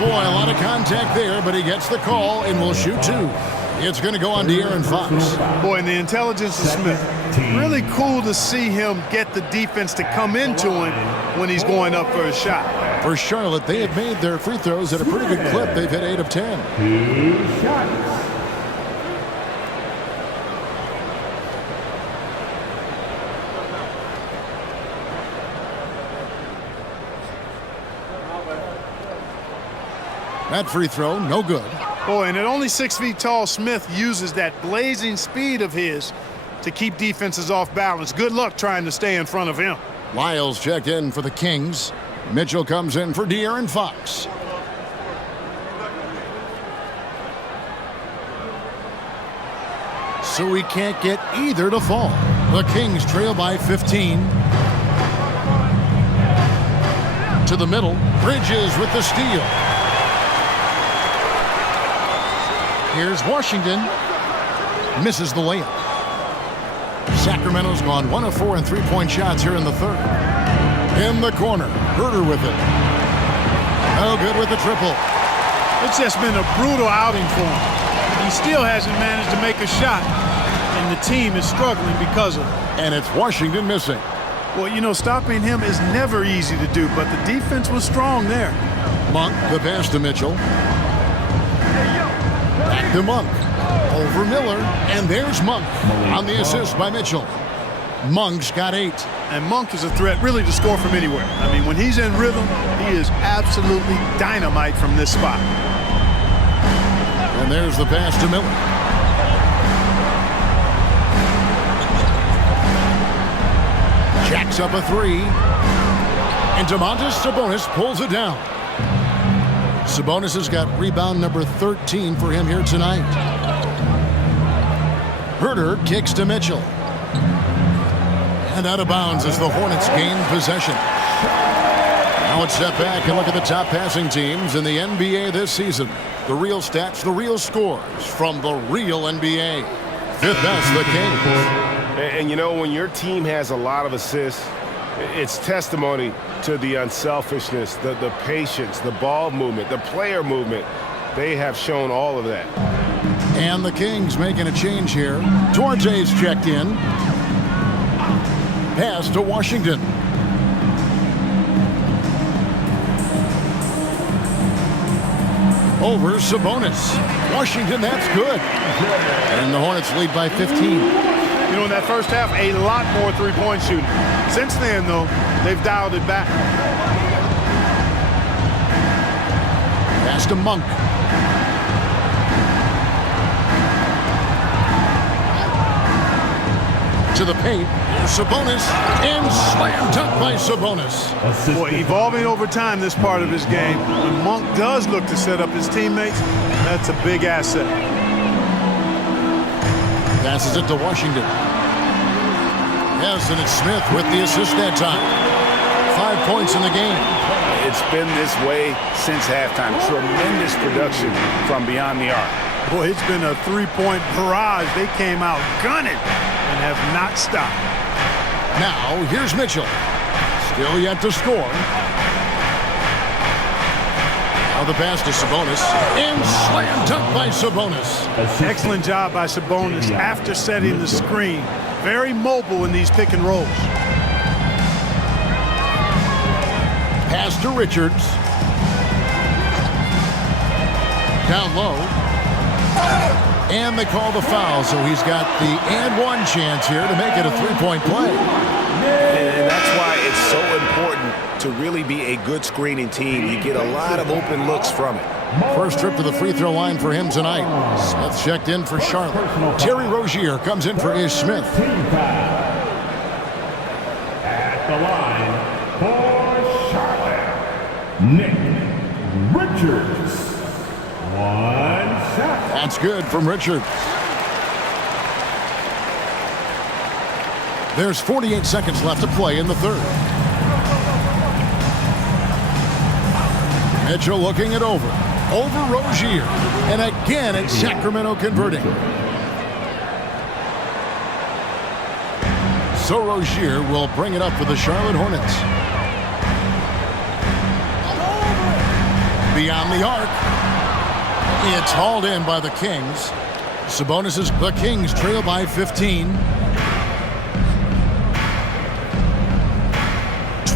Boy, a lot of contact there, but he gets the call and will shoot two. It's going to go on De'Aaron Fox. Boy, and the intelligence of Smith. Really cool to see him get the defense to come into him when he's going up for a shot. For Charlotte, they have made their free throws at a pretty good clip. They've hit 8 of 10. 2 shots. That free throw, no good. Boy, and at only 6 feet tall, Smith uses that blazing speed of his to keep defenses off balance. Good luck trying to stay in front of him. Lyles checked in for the Kings. Mitchell comes in for De'Aaron Fox. So we can't get either to fall. The Kings trail by 15. To the middle, Bridges with the steal. Here's Washington. Misses the layup. Sacramento's gone 1 of 4 in three-point shots here in the third. In the corner, Herder with it. No good with the triple. It's just been a brutal outing for him. He still hasn't managed to make a shot, and the team is struggling because of it. And it's Washington missing. Well, you know, stopping him is never easy to do, but the defense was strong there. Monk, the pass to Mitchell. Back to Monk. Over Miller, and there's Monk on the assist by Mitchell. Monk's got 8. And Monk is a threat really to score from anywhere. I mean, when he's in rhythm, he is absolutely dynamite from this spot. And there's the pass to Miller. Jacks up a 3. And Domantas Sabonis pulls it down. Sabonis has got rebound number 13 for him here tonight. Herder kicks to Mitchell. And out of bounds as the Hornets gain possession. Now let's step back and look at the top passing teams in the NBA this season. The real stats, the real scores from the real NBA. Fifth best, the Kings. And you know, when your team has a lot of assists, it's testimony to the unselfishness, the patience, the ball movement, the player movement. They have shown all of that. And the Kings making a change here. Duarte's checked in. Pass to Washington. Over Sabonis. Washington, that's good. And the Hornets lead by 15. You know, in that first half, a lot more three-point shooting. Since then, though, they've dialed it back. Pass to Monk. To the paint. Sabonis. And slam dunk by Sabonis. Boy, evolving over time this part of his game. When Monk does look to set up his teammates, that's a big asset. Passes it to Washington. Yes, and it's Smith with the assist that time. 5 points in the game. It's been this way since halftime. Tremendous production from beyond the arc. Boy, it's been a three-point barrage. They came out gunning and have not stopped. Now, here's Mitchell. Still yet to score. Now the pass to Sabonis. And slam dunk by Sabonis. Excellent job by Sabonis after setting the screen. Very mobile in these pick and rolls. Pass to Richards. Down low. And they call the foul, so he's got the and one chance here to make it a three-point play. And that's why it's so important to really be a good screening team. You get a lot of open looks from it. First trip to the free throw line for him tonight. Smith checked in for Charlotte. Terry Rozier comes in for Ish Smith. At the line for Charlotte, Nick Richards. 1 shot. That's good from Richards. There's 48 seconds left to play in the third. Mitchell looking it over. Over Rozier. And again, it's Sacramento converting. So Rozier will bring it up for the Charlotte Hornets. Beyond the arc. It's hauled in by the Kings. The Kings trail by 15.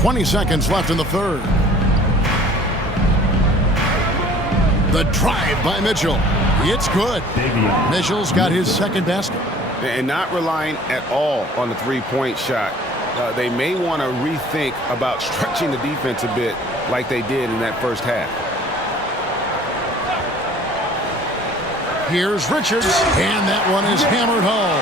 20 seconds left in the third. The drive by Mitchell. It's good. Mitchell's got his second basket. And not relying at all on the three-point shot. They may want to rethink about stretching the defense a bit like they did in that first half. Here's Richards, and that one is hammered home.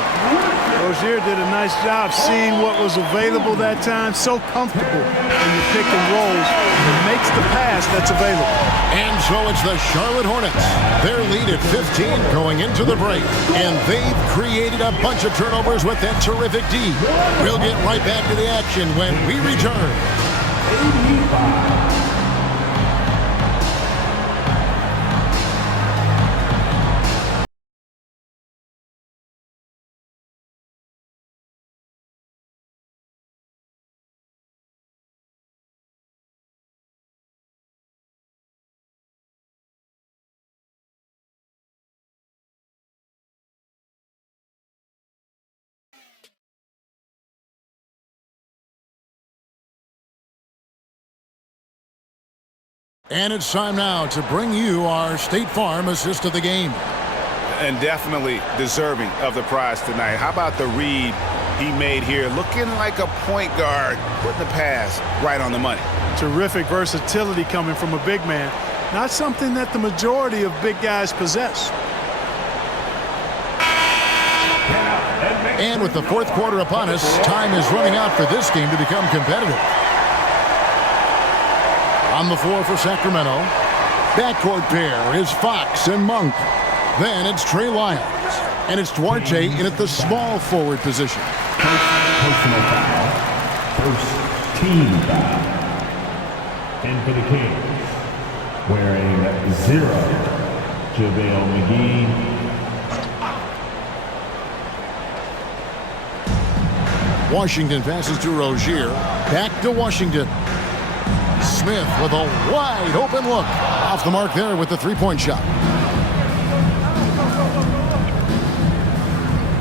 Rozier did a nice job seeing what was available that time. So comfortable in the pick and rolls. It makes the pass that's available. And so it's the Charlotte Hornets. Their lead at 15 going into the break. And they've created a bunch of turnovers with that terrific D. We'll get right back to the action when we return. 85. And it's time now to bring you our State Farm assist of the game. And definitely deserving of the prize tonight. How about the read he made here? Looking like a point guard, putting the pass right on the money. Terrific versatility coming from a big man. Not something that the majority of big guys possess. And with the fourth quarter upon us, time is running out for this game to become competitive. On the floor for Sacramento, backcourt pair is Fox and Monk. Then it's Trey Lyons, and it's Duarte in at the small forward position. Personal foul. First team foul. And for the Kings, wearing 0, JaVale McGee. Washington passes to Rozier. Back to Washington. Smith with a wide open look. Off the mark there with the three-point shot.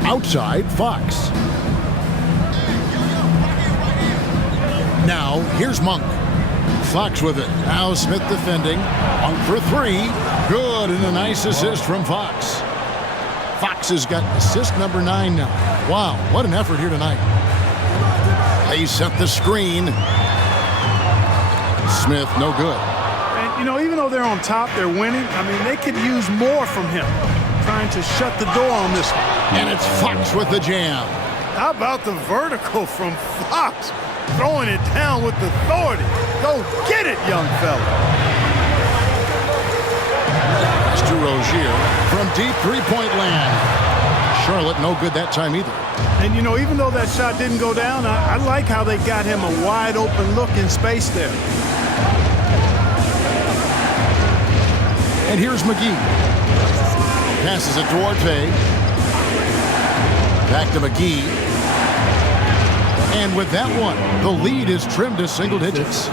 Outside, Fox. Now, here's Monk. Fox with it. Now Smith defending. Monk for three. Good, and a nice assist from Fox. Fox has got assist number 9 now. Wow, what an effort here tonight. They set the screen. Smith, no good. And, you know, even though they're on top, they're winning. I mean, they could use more from him. Trying to shut the door on this one. And it's Fox with the jam. How about the vertical from Fox? Throwing it down with authority. Go get it, young fella. Pass to Rozier from deep three-point land. Charlotte no good that time either. And, you know, even though that shot didn't go down, I like how they got him a wide open look in space there. And here's McGee. Passes it to Duarte. Back to McGee. And with that one, the lead is trimmed to single digits.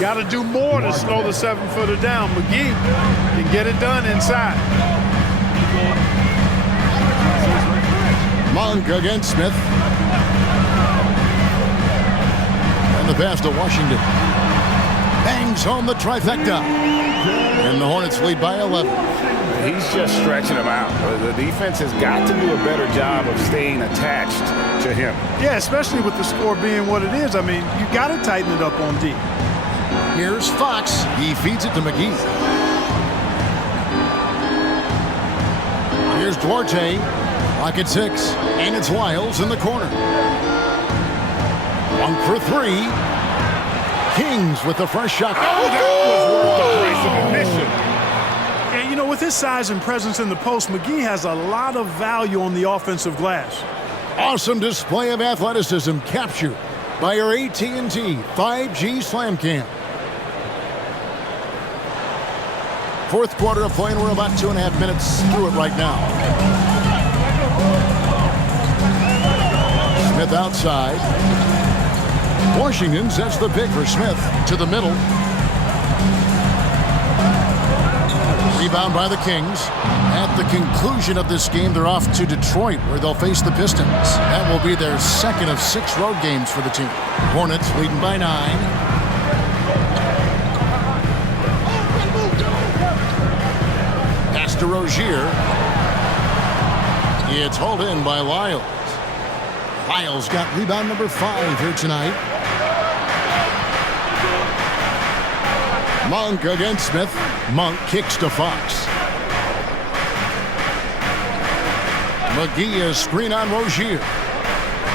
Got to do more to slow the 7-footer down. McGee can get it done inside. Monk against Smith. And the pass to Washington. Bangs home the trifecta. And the Hornets lead by 11. He's just stretching them out. The defense has got to do a better job of staying attached to him. Yeah, especially with the score being what it is. I mean, you got to tighten it up on D. Here's Fox. He feeds it to McGee. Here's Duarte. Lock at 6. And it's Lyles in the corner. One for 3. Kings with the first shot. Oh, that was worth the price of admission. And, you know, with his size and presence in the post, McGee has a lot of value on the offensive glass. Awesome display of athleticism captured by our AT&T 5G Slam Cam. Fourth quarter of play, and we're about 2.5 minutes through it right now. Smith outside. Washington sets the pick for Smith to the middle. Rebound by the Kings. At the conclusion of this game, they're off to Detroit, where they'll face the Pistons. That will be their second of 6 road games for the team. Hornets leading by 9. Pass to Rozier. It's hauled in by Lyles. Lyles got rebound number 5 here tonight. Monk against Smith. Monk kicks to Fox. McGee a screen on Rozier.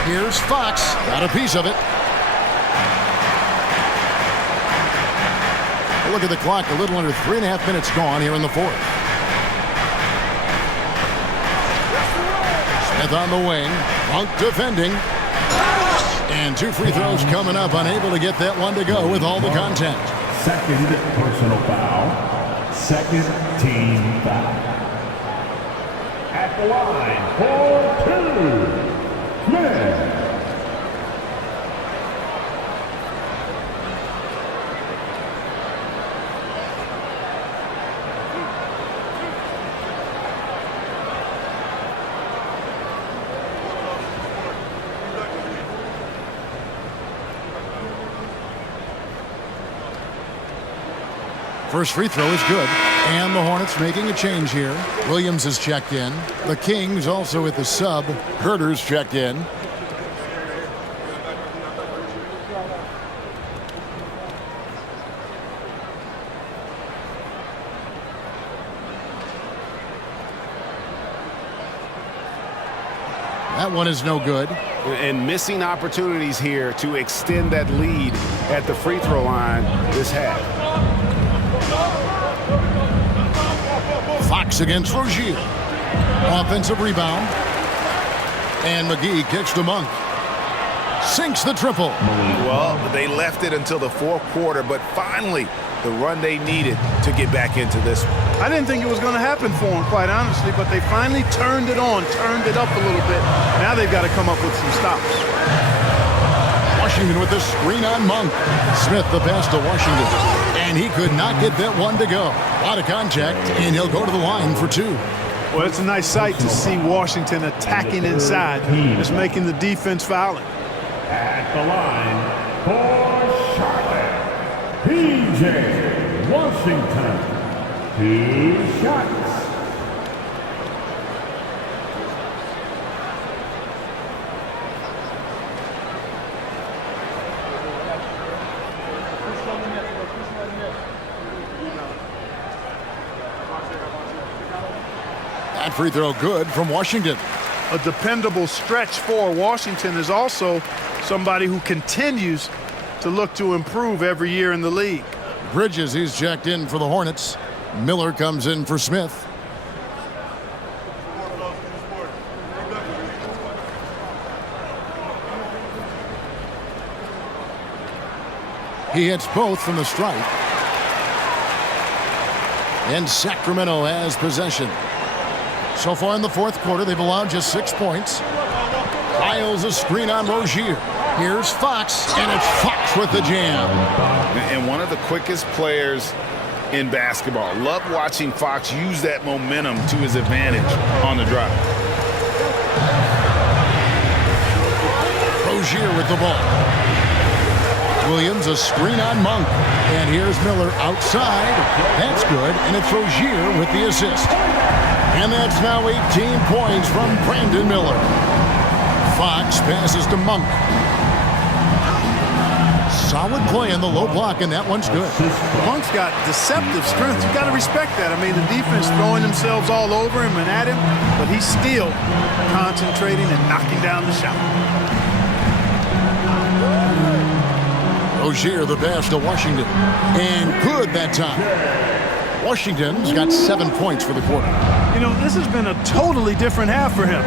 Here's Fox. Got a piece of it. Look at the clock. A little under 3.5 minutes gone here in the fourth. Smith on the wing. Monk defending. And 2 free throws coming up. Unable to get that one to go with all the contact. Second personal foul. Second team foul. At the line for 2, Smith. First free throw is good. And the Hornets making a change here. Williams is checked in. The Kings also with the sub. Herter's checked in. That one is no good. And missing opportunities here to extend that lead at the free throw line this half. Fox against Rozier. Offensive rebound. And McGee kicks to Monk. sinks the triple. Well, they left it until the fourth quarter, but finally the run they needed to get back into this one. I didn't think it was going to happen for them, quite honestly, but they finally turned it on, turned it up a little bit. Now they've got to come up with some stops. Washington with the screen on Monk. Smith the pass to Washington, and he could not get that one to go. A lot of contact, and he'll go to the line for two. Well, it's a nice sight to see Washington attacking inside. It's making the defense fouling. At the line for Charlotte, P.J. Washington. 2 shots. That free throw good from Washington. A dependable stretch for Washington is also somebody who continues to look to improve every year in the league. Bridges, he's checked in for the Hornets. Miller comes in for Smith. He hits both from the stripe. And Sacramento has possession. So far in the fourth quarter, they've allowed just 6 points. Lyles a screen on Rozier. Here's Fox, and it's Fox with the jam. And one of the quickest players in basketball. Love watching Fox use that momentum to his advantage on the drive. Rozier with the ball. Williams a screen on Monk. And here's Miller outside. That's good, and it's Rozier with the assist. And that's now 18 points from Brandon Miller. Fox passes to Monk. Solid play in the low block, and that one's good. Monk's got deceptive strength. You got to respect that. I mean, the defense throwing themselves all over him and at him, but he's still concentrating and knocking down the shot. Rozier the pass to Washington. And good that time. Washington's got 7 points for the quarter. You know, this has been a totally different half for him.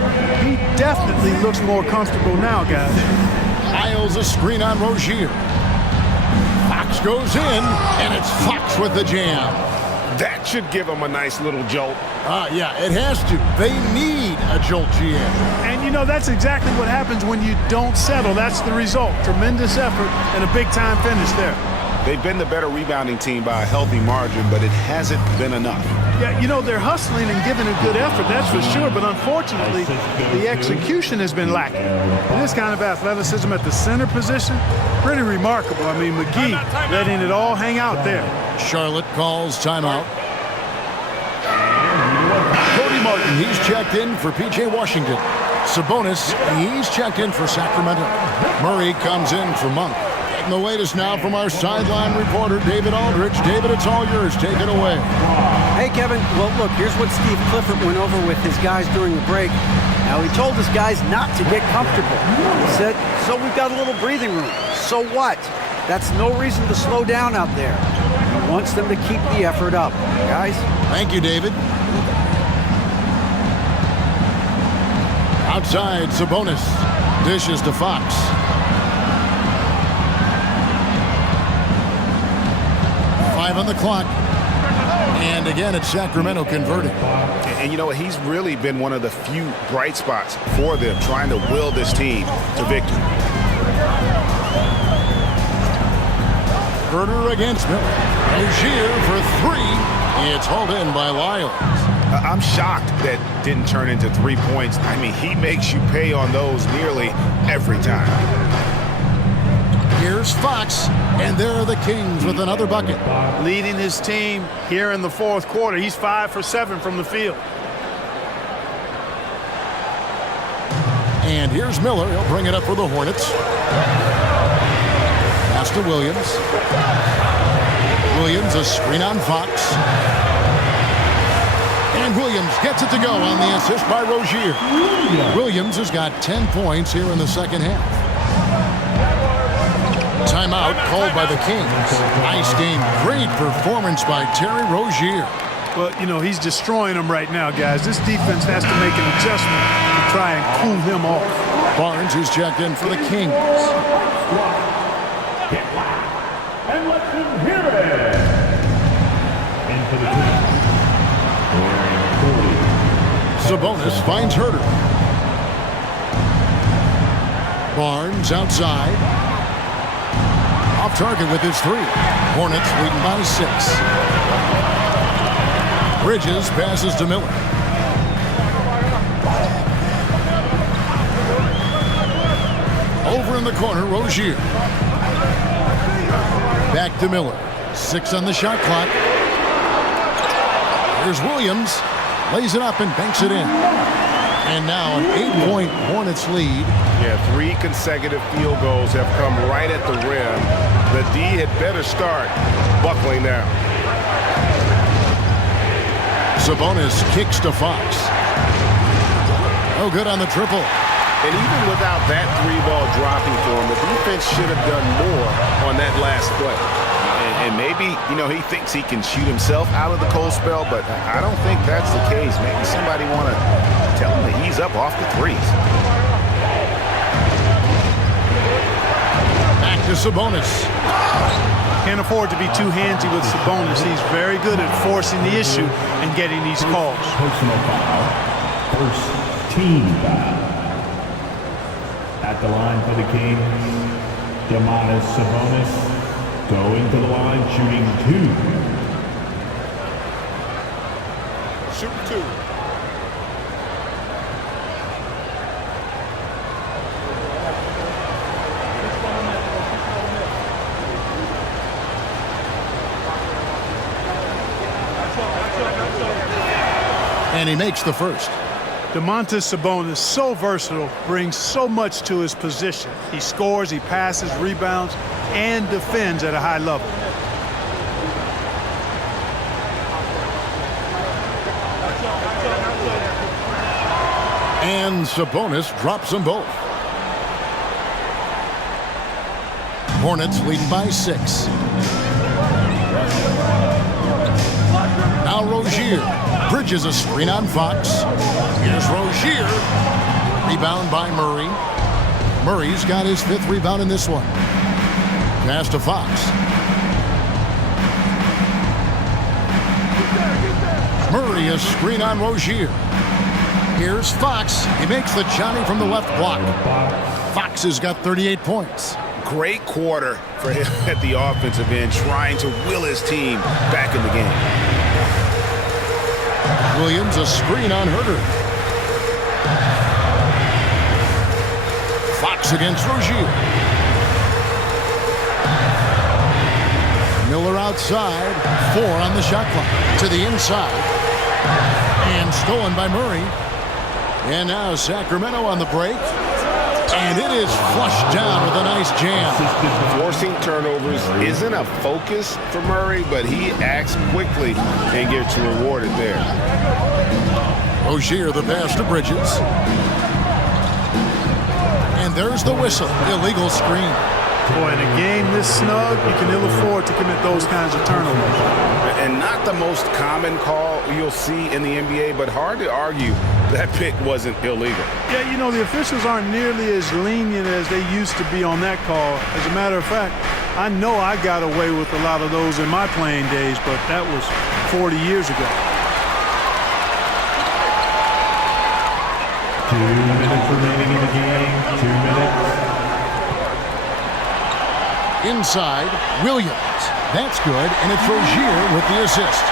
He definitely looks more comfortable now, guys. Lyles a screen on Rozier. Fox goes in, and it's Fox with the jam. That should give him a nice little jolt. Yeah, it has to. They need a jolt, GM. And, you know, that's exactly what happens when you don't settle. That's the result. Tremendous effort and a big-time finish there. They've been the better rebounding team by a healthy margin, but it hasn't been enough. Yeah, you know, they're hustling and giving a good effort, that's for sure, but unfortunately, the execution has been lacking. And this kind of athleticism at the center position, pretty remarkable. I mean, McGee letting it all hang out there. Charlotte calls timeout. Cody Martin, he's checked in for P.J. Washington. Sabonis, he's checked in for Sacramento. Murray comes in for Monk. The latest now from our sideline reporter, David Aldridge. David, it's all yours. Take it away. Hey, Kevin. Well, look, here's what Steve Clifford went over with his guys during the break. Now, he told his guys not to get comfortable. He said, so we've got a little breathing room. So what? That's no reason to slow down out there. He wants them to keep the effort up. Guys? Thank you, David. Outside, Sabonis. Dishes to Fox. On the clock, and again it's Sacramento converting. And you know what, he's really been one of the few bright spots for them, trying to will this team to victory. Herder against Miller. Rozier for three. It's hauled in by Lyles. I'm shocked that didn't turn into 3 points. I mean, he makes you pay on those nearly every time. Here's Fox, and there are the Kings with another bucket. Leading his team here in the fourth quarter. He's 5 for 7 from the field. And here's Miller. He'll bring it up for the Hornets. Pass to Williams. Williams, a screen on Fox. And Williams gets it to go on the assist by Rozier. Williams has got 10 points here in the second half. Timeout called by the Kings. Nice game. Great performance by Terry Rozier. Well, you know, he's destroying them right now, guys. This defense has to make an adjustment to try and cool him off. Barnes is checked in for the Kings. And let them hear it. And for the Kings, wearing 40. Sabonis finds Herter. Barnes outside. Off target with his 3. Hornets leading by 6. Bridges passes to Miller. Over in the corner, Rozier. Back to Miller. 6 on the shot clock. Here's Williams. Lays it up and banks it in. And now an 8-point Hornets lead. Yeah, 3 consecutive field goals have come right at the rim. The D had better start buckling now. Sabonis kicks to Fox. No good on the triple. And even without that 3-ball dropping for him, the defense should have done more on that last play. And maybe, he thinks he can shoot himself out of the cold spell, but I don't think that's the case. Maybe somebody want to tell him to ease up off the threes. Back to Sabonis. Can't afford to be too handsy with Sabonis. He's very good at forcing the issue and getting these calls. Personal foul. First team foul. At the line for the Kings, Sabonis going to the line, shooting 2. Shoot 2. And he makes the first. Domantas Sabonis, so versatile, brings so much to his position. He scores, he passes, rebounds, and defends at a high level. And Sabonis drops them both. Hornets leading by 6. Now Rozier. Bridges a screen on Fox. Here's Rozier. Rebound by Murray. Murray's got his 5th rebound in this one. Pass to Fox. Murray a screen on Rozier. Here's Fox. He makes the Johnny from the left block. Fox has got 38 points. Great quarter for him at the offensive end, trying to will his team back in the game. Williams a screen on Herter. Fox against Rozier. Miller outside. 4 on the shot clock. To the inside. And stolen by Murray. And now Sacramento on the break. And it is flushed down with a nice jam. Forcing turnovers isn't a focus for Murray, but he acts quickly and gets rewarded there. Rozier the pass to Bridges. And there's the whistle. Illegal screen. Boy, in a game this snug, you can ill afford to commit those kinds of turnovers. And not the most common call you'll see in the NBA, but hard to argue that pick wasn't illegal. Yeah, the officials aren't nearly as lenient as they used to be on that call. As a matter of fact, I know I got away with a lot of those in my playing days, but that was 40 years ago. 2 minutes remaining in the game. 2 minutes. Inside, Williams. That's good, and it's Rozier with the assist.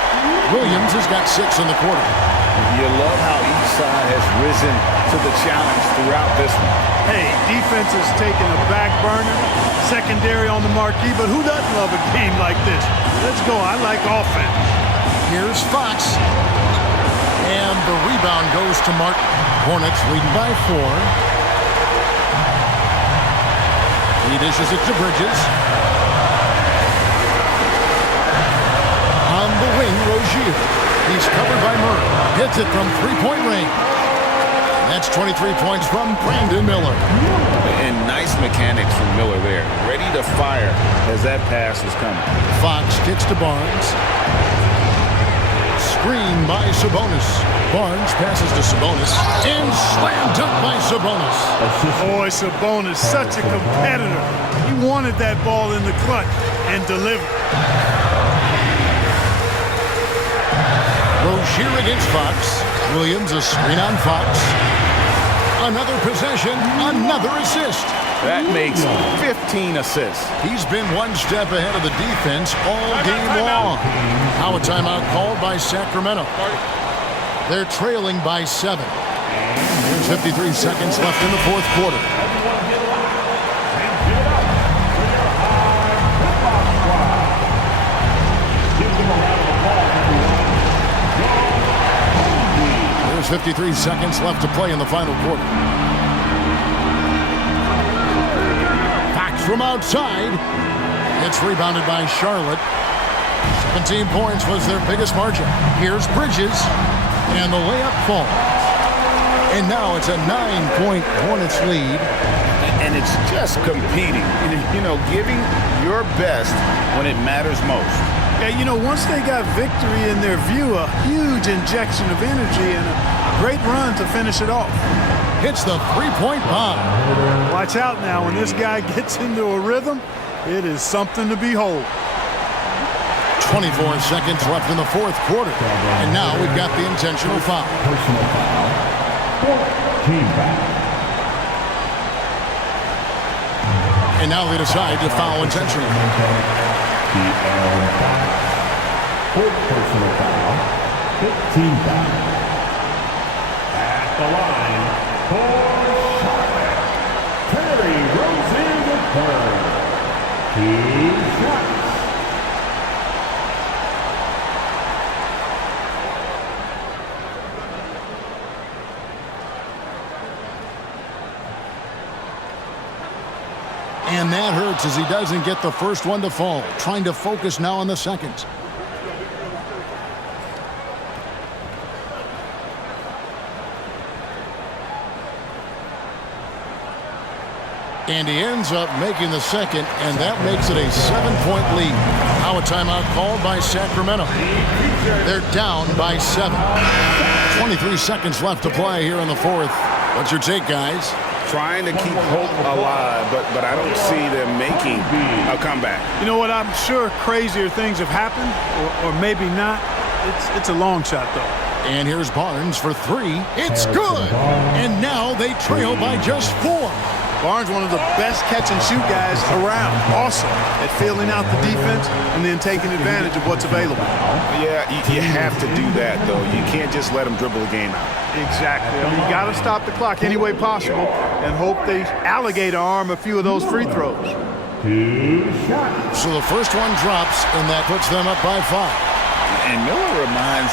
Williams has got 6 in the quarter. You love how each side has risen to the challenge throughout this one. Hey, defense is taking a back burner, secondary on the marquee, but who doesn't love a game like this? Let's go. I like offense. Here's Fox. And the rebound goes to Martin. Hornets leading by 4. He dishes it to Bridges. On the wing, Rozier. He's covered by Murray. Hits it from 3-point range. That's 23 points from Brandon Miller. And nice mechanics from Miller there. Ready to fire as that pass was coming. Fox kicks to Barnes. screen by Sabonis. Barnes passes to Sabonis and slam dunk by Sabonis. Boy, Sabonis, such a competitor. He wanted that ball in the clutch and delivered. Rozier against Fox. Williams a screen on Fox. Another possession, another assist. That makes 15 assists. He's been one step ahead of the defense all game long. Now a timeout called by Sacramento. They're trailing by 7. There's 53 seconds left in the fourth quarter. There's 53 seconds left to play in the final quarter. Fox from outside. It's rebounded by Charlotte. 17 points was their biggest margin. Here's Bridges. And the layup falls. And now it's a 9-point Hornets lead. And it's just competing. You know, giving your best when it matters most. Yeah, you know, once they got victory in their view, a huge injection of energy and a great run to finish it off. Hits the three-point bomb. Watch out now. When this guy gets into a rhythm, it is something to behold. 24 seconds left in the fourth quarter. And now we've got the intentional foul. Personal foul. Team foul. And now they decide to foul intentionally. Fourth personal foul. 15 foul. At the line for Charlotte, Terry Rozier with 2 shots. And that hurts as he doesn't get the first one to fall. Trying to focus now on the second. And he ends up making the second, and that makes it a 7-point lead. Now a timeout called by Sacramento. They're down by 7. 23 seconds left to play here in the fourth. What's your take, guys? Trying to keep hope alive, but I don't see them making a comeback. You know what? I'm sure crazier things have happened, or maybe not. It's a long shot, though. And here's Barnes for 3. It's good! And now they trail by just 4. Barnes, one of the best catch-and-shoot guys around. Awesome at filling out the defense and then taking advantage of what's available. Yeah, you have to do that, though. You can't just let them dribble the game out. Exactly. You got to stop the clock any way possible and hope they alligator arm a few of those free throws. 2 shots. So the first one drops, and that puts them up by 5. And Miller reminds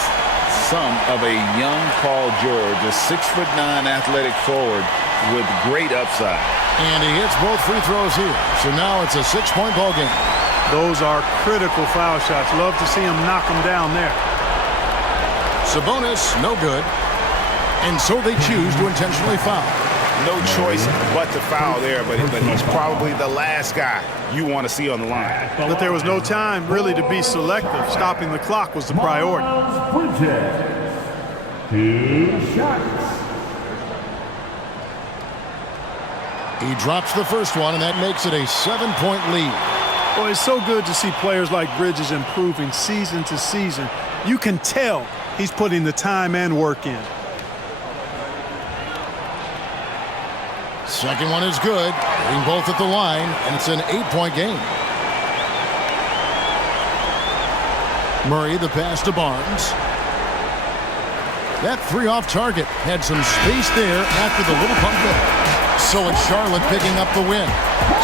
some of a young Paul George, a 6'9" athletic forward with great upside. And he hits both free throws here. So now it's a 6-point ball game. Those are critical foul shots. Love to see him knock them down there. Sabonis, no good. And so they choose to intentionally foul. No choice but to foul there, but he's probably the last guy you want to see on the line. But there was no time really to be selective. Stopping the clock was the priority. Bridges. 2 shots. He drops the first one, and that makes it a 7-point lead. Well, it's so good to see players like Bridges improving season to season. You can tell he's putting the time and work in. Second one is good. Hitting both at the line, and it's an 8-point game. Murray, the pass to Barnes. That 3 off target. Had some space there after the little pump fake. So it's Charlotte picking up the win.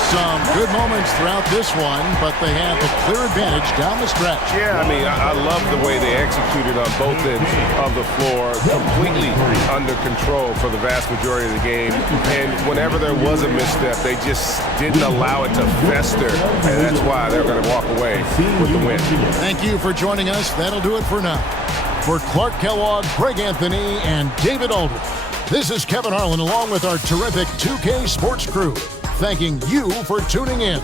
Some good moments throughout this one, but they have the clear advantage down the stretch. Yeah, I mean, I love the way they executed on both ends of the floor, completely under control for the vast majority of the game. And whenever there was a misstep, they just didn't allow it to fester. And that's why they're going to walk away with the win. Thank you for joining us. That'll do it for now. For Clark Kellogg, Greg Anthony, and David Aldridge, this is Kevin Harlan along with our terrific 2K Sports crew, thanking you for tuning in.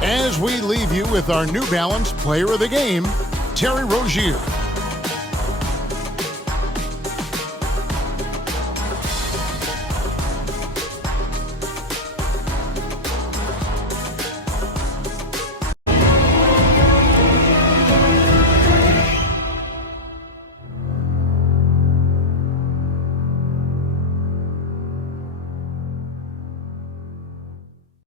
As we leave you with our New Balance Player of the Game, Terry Rozier.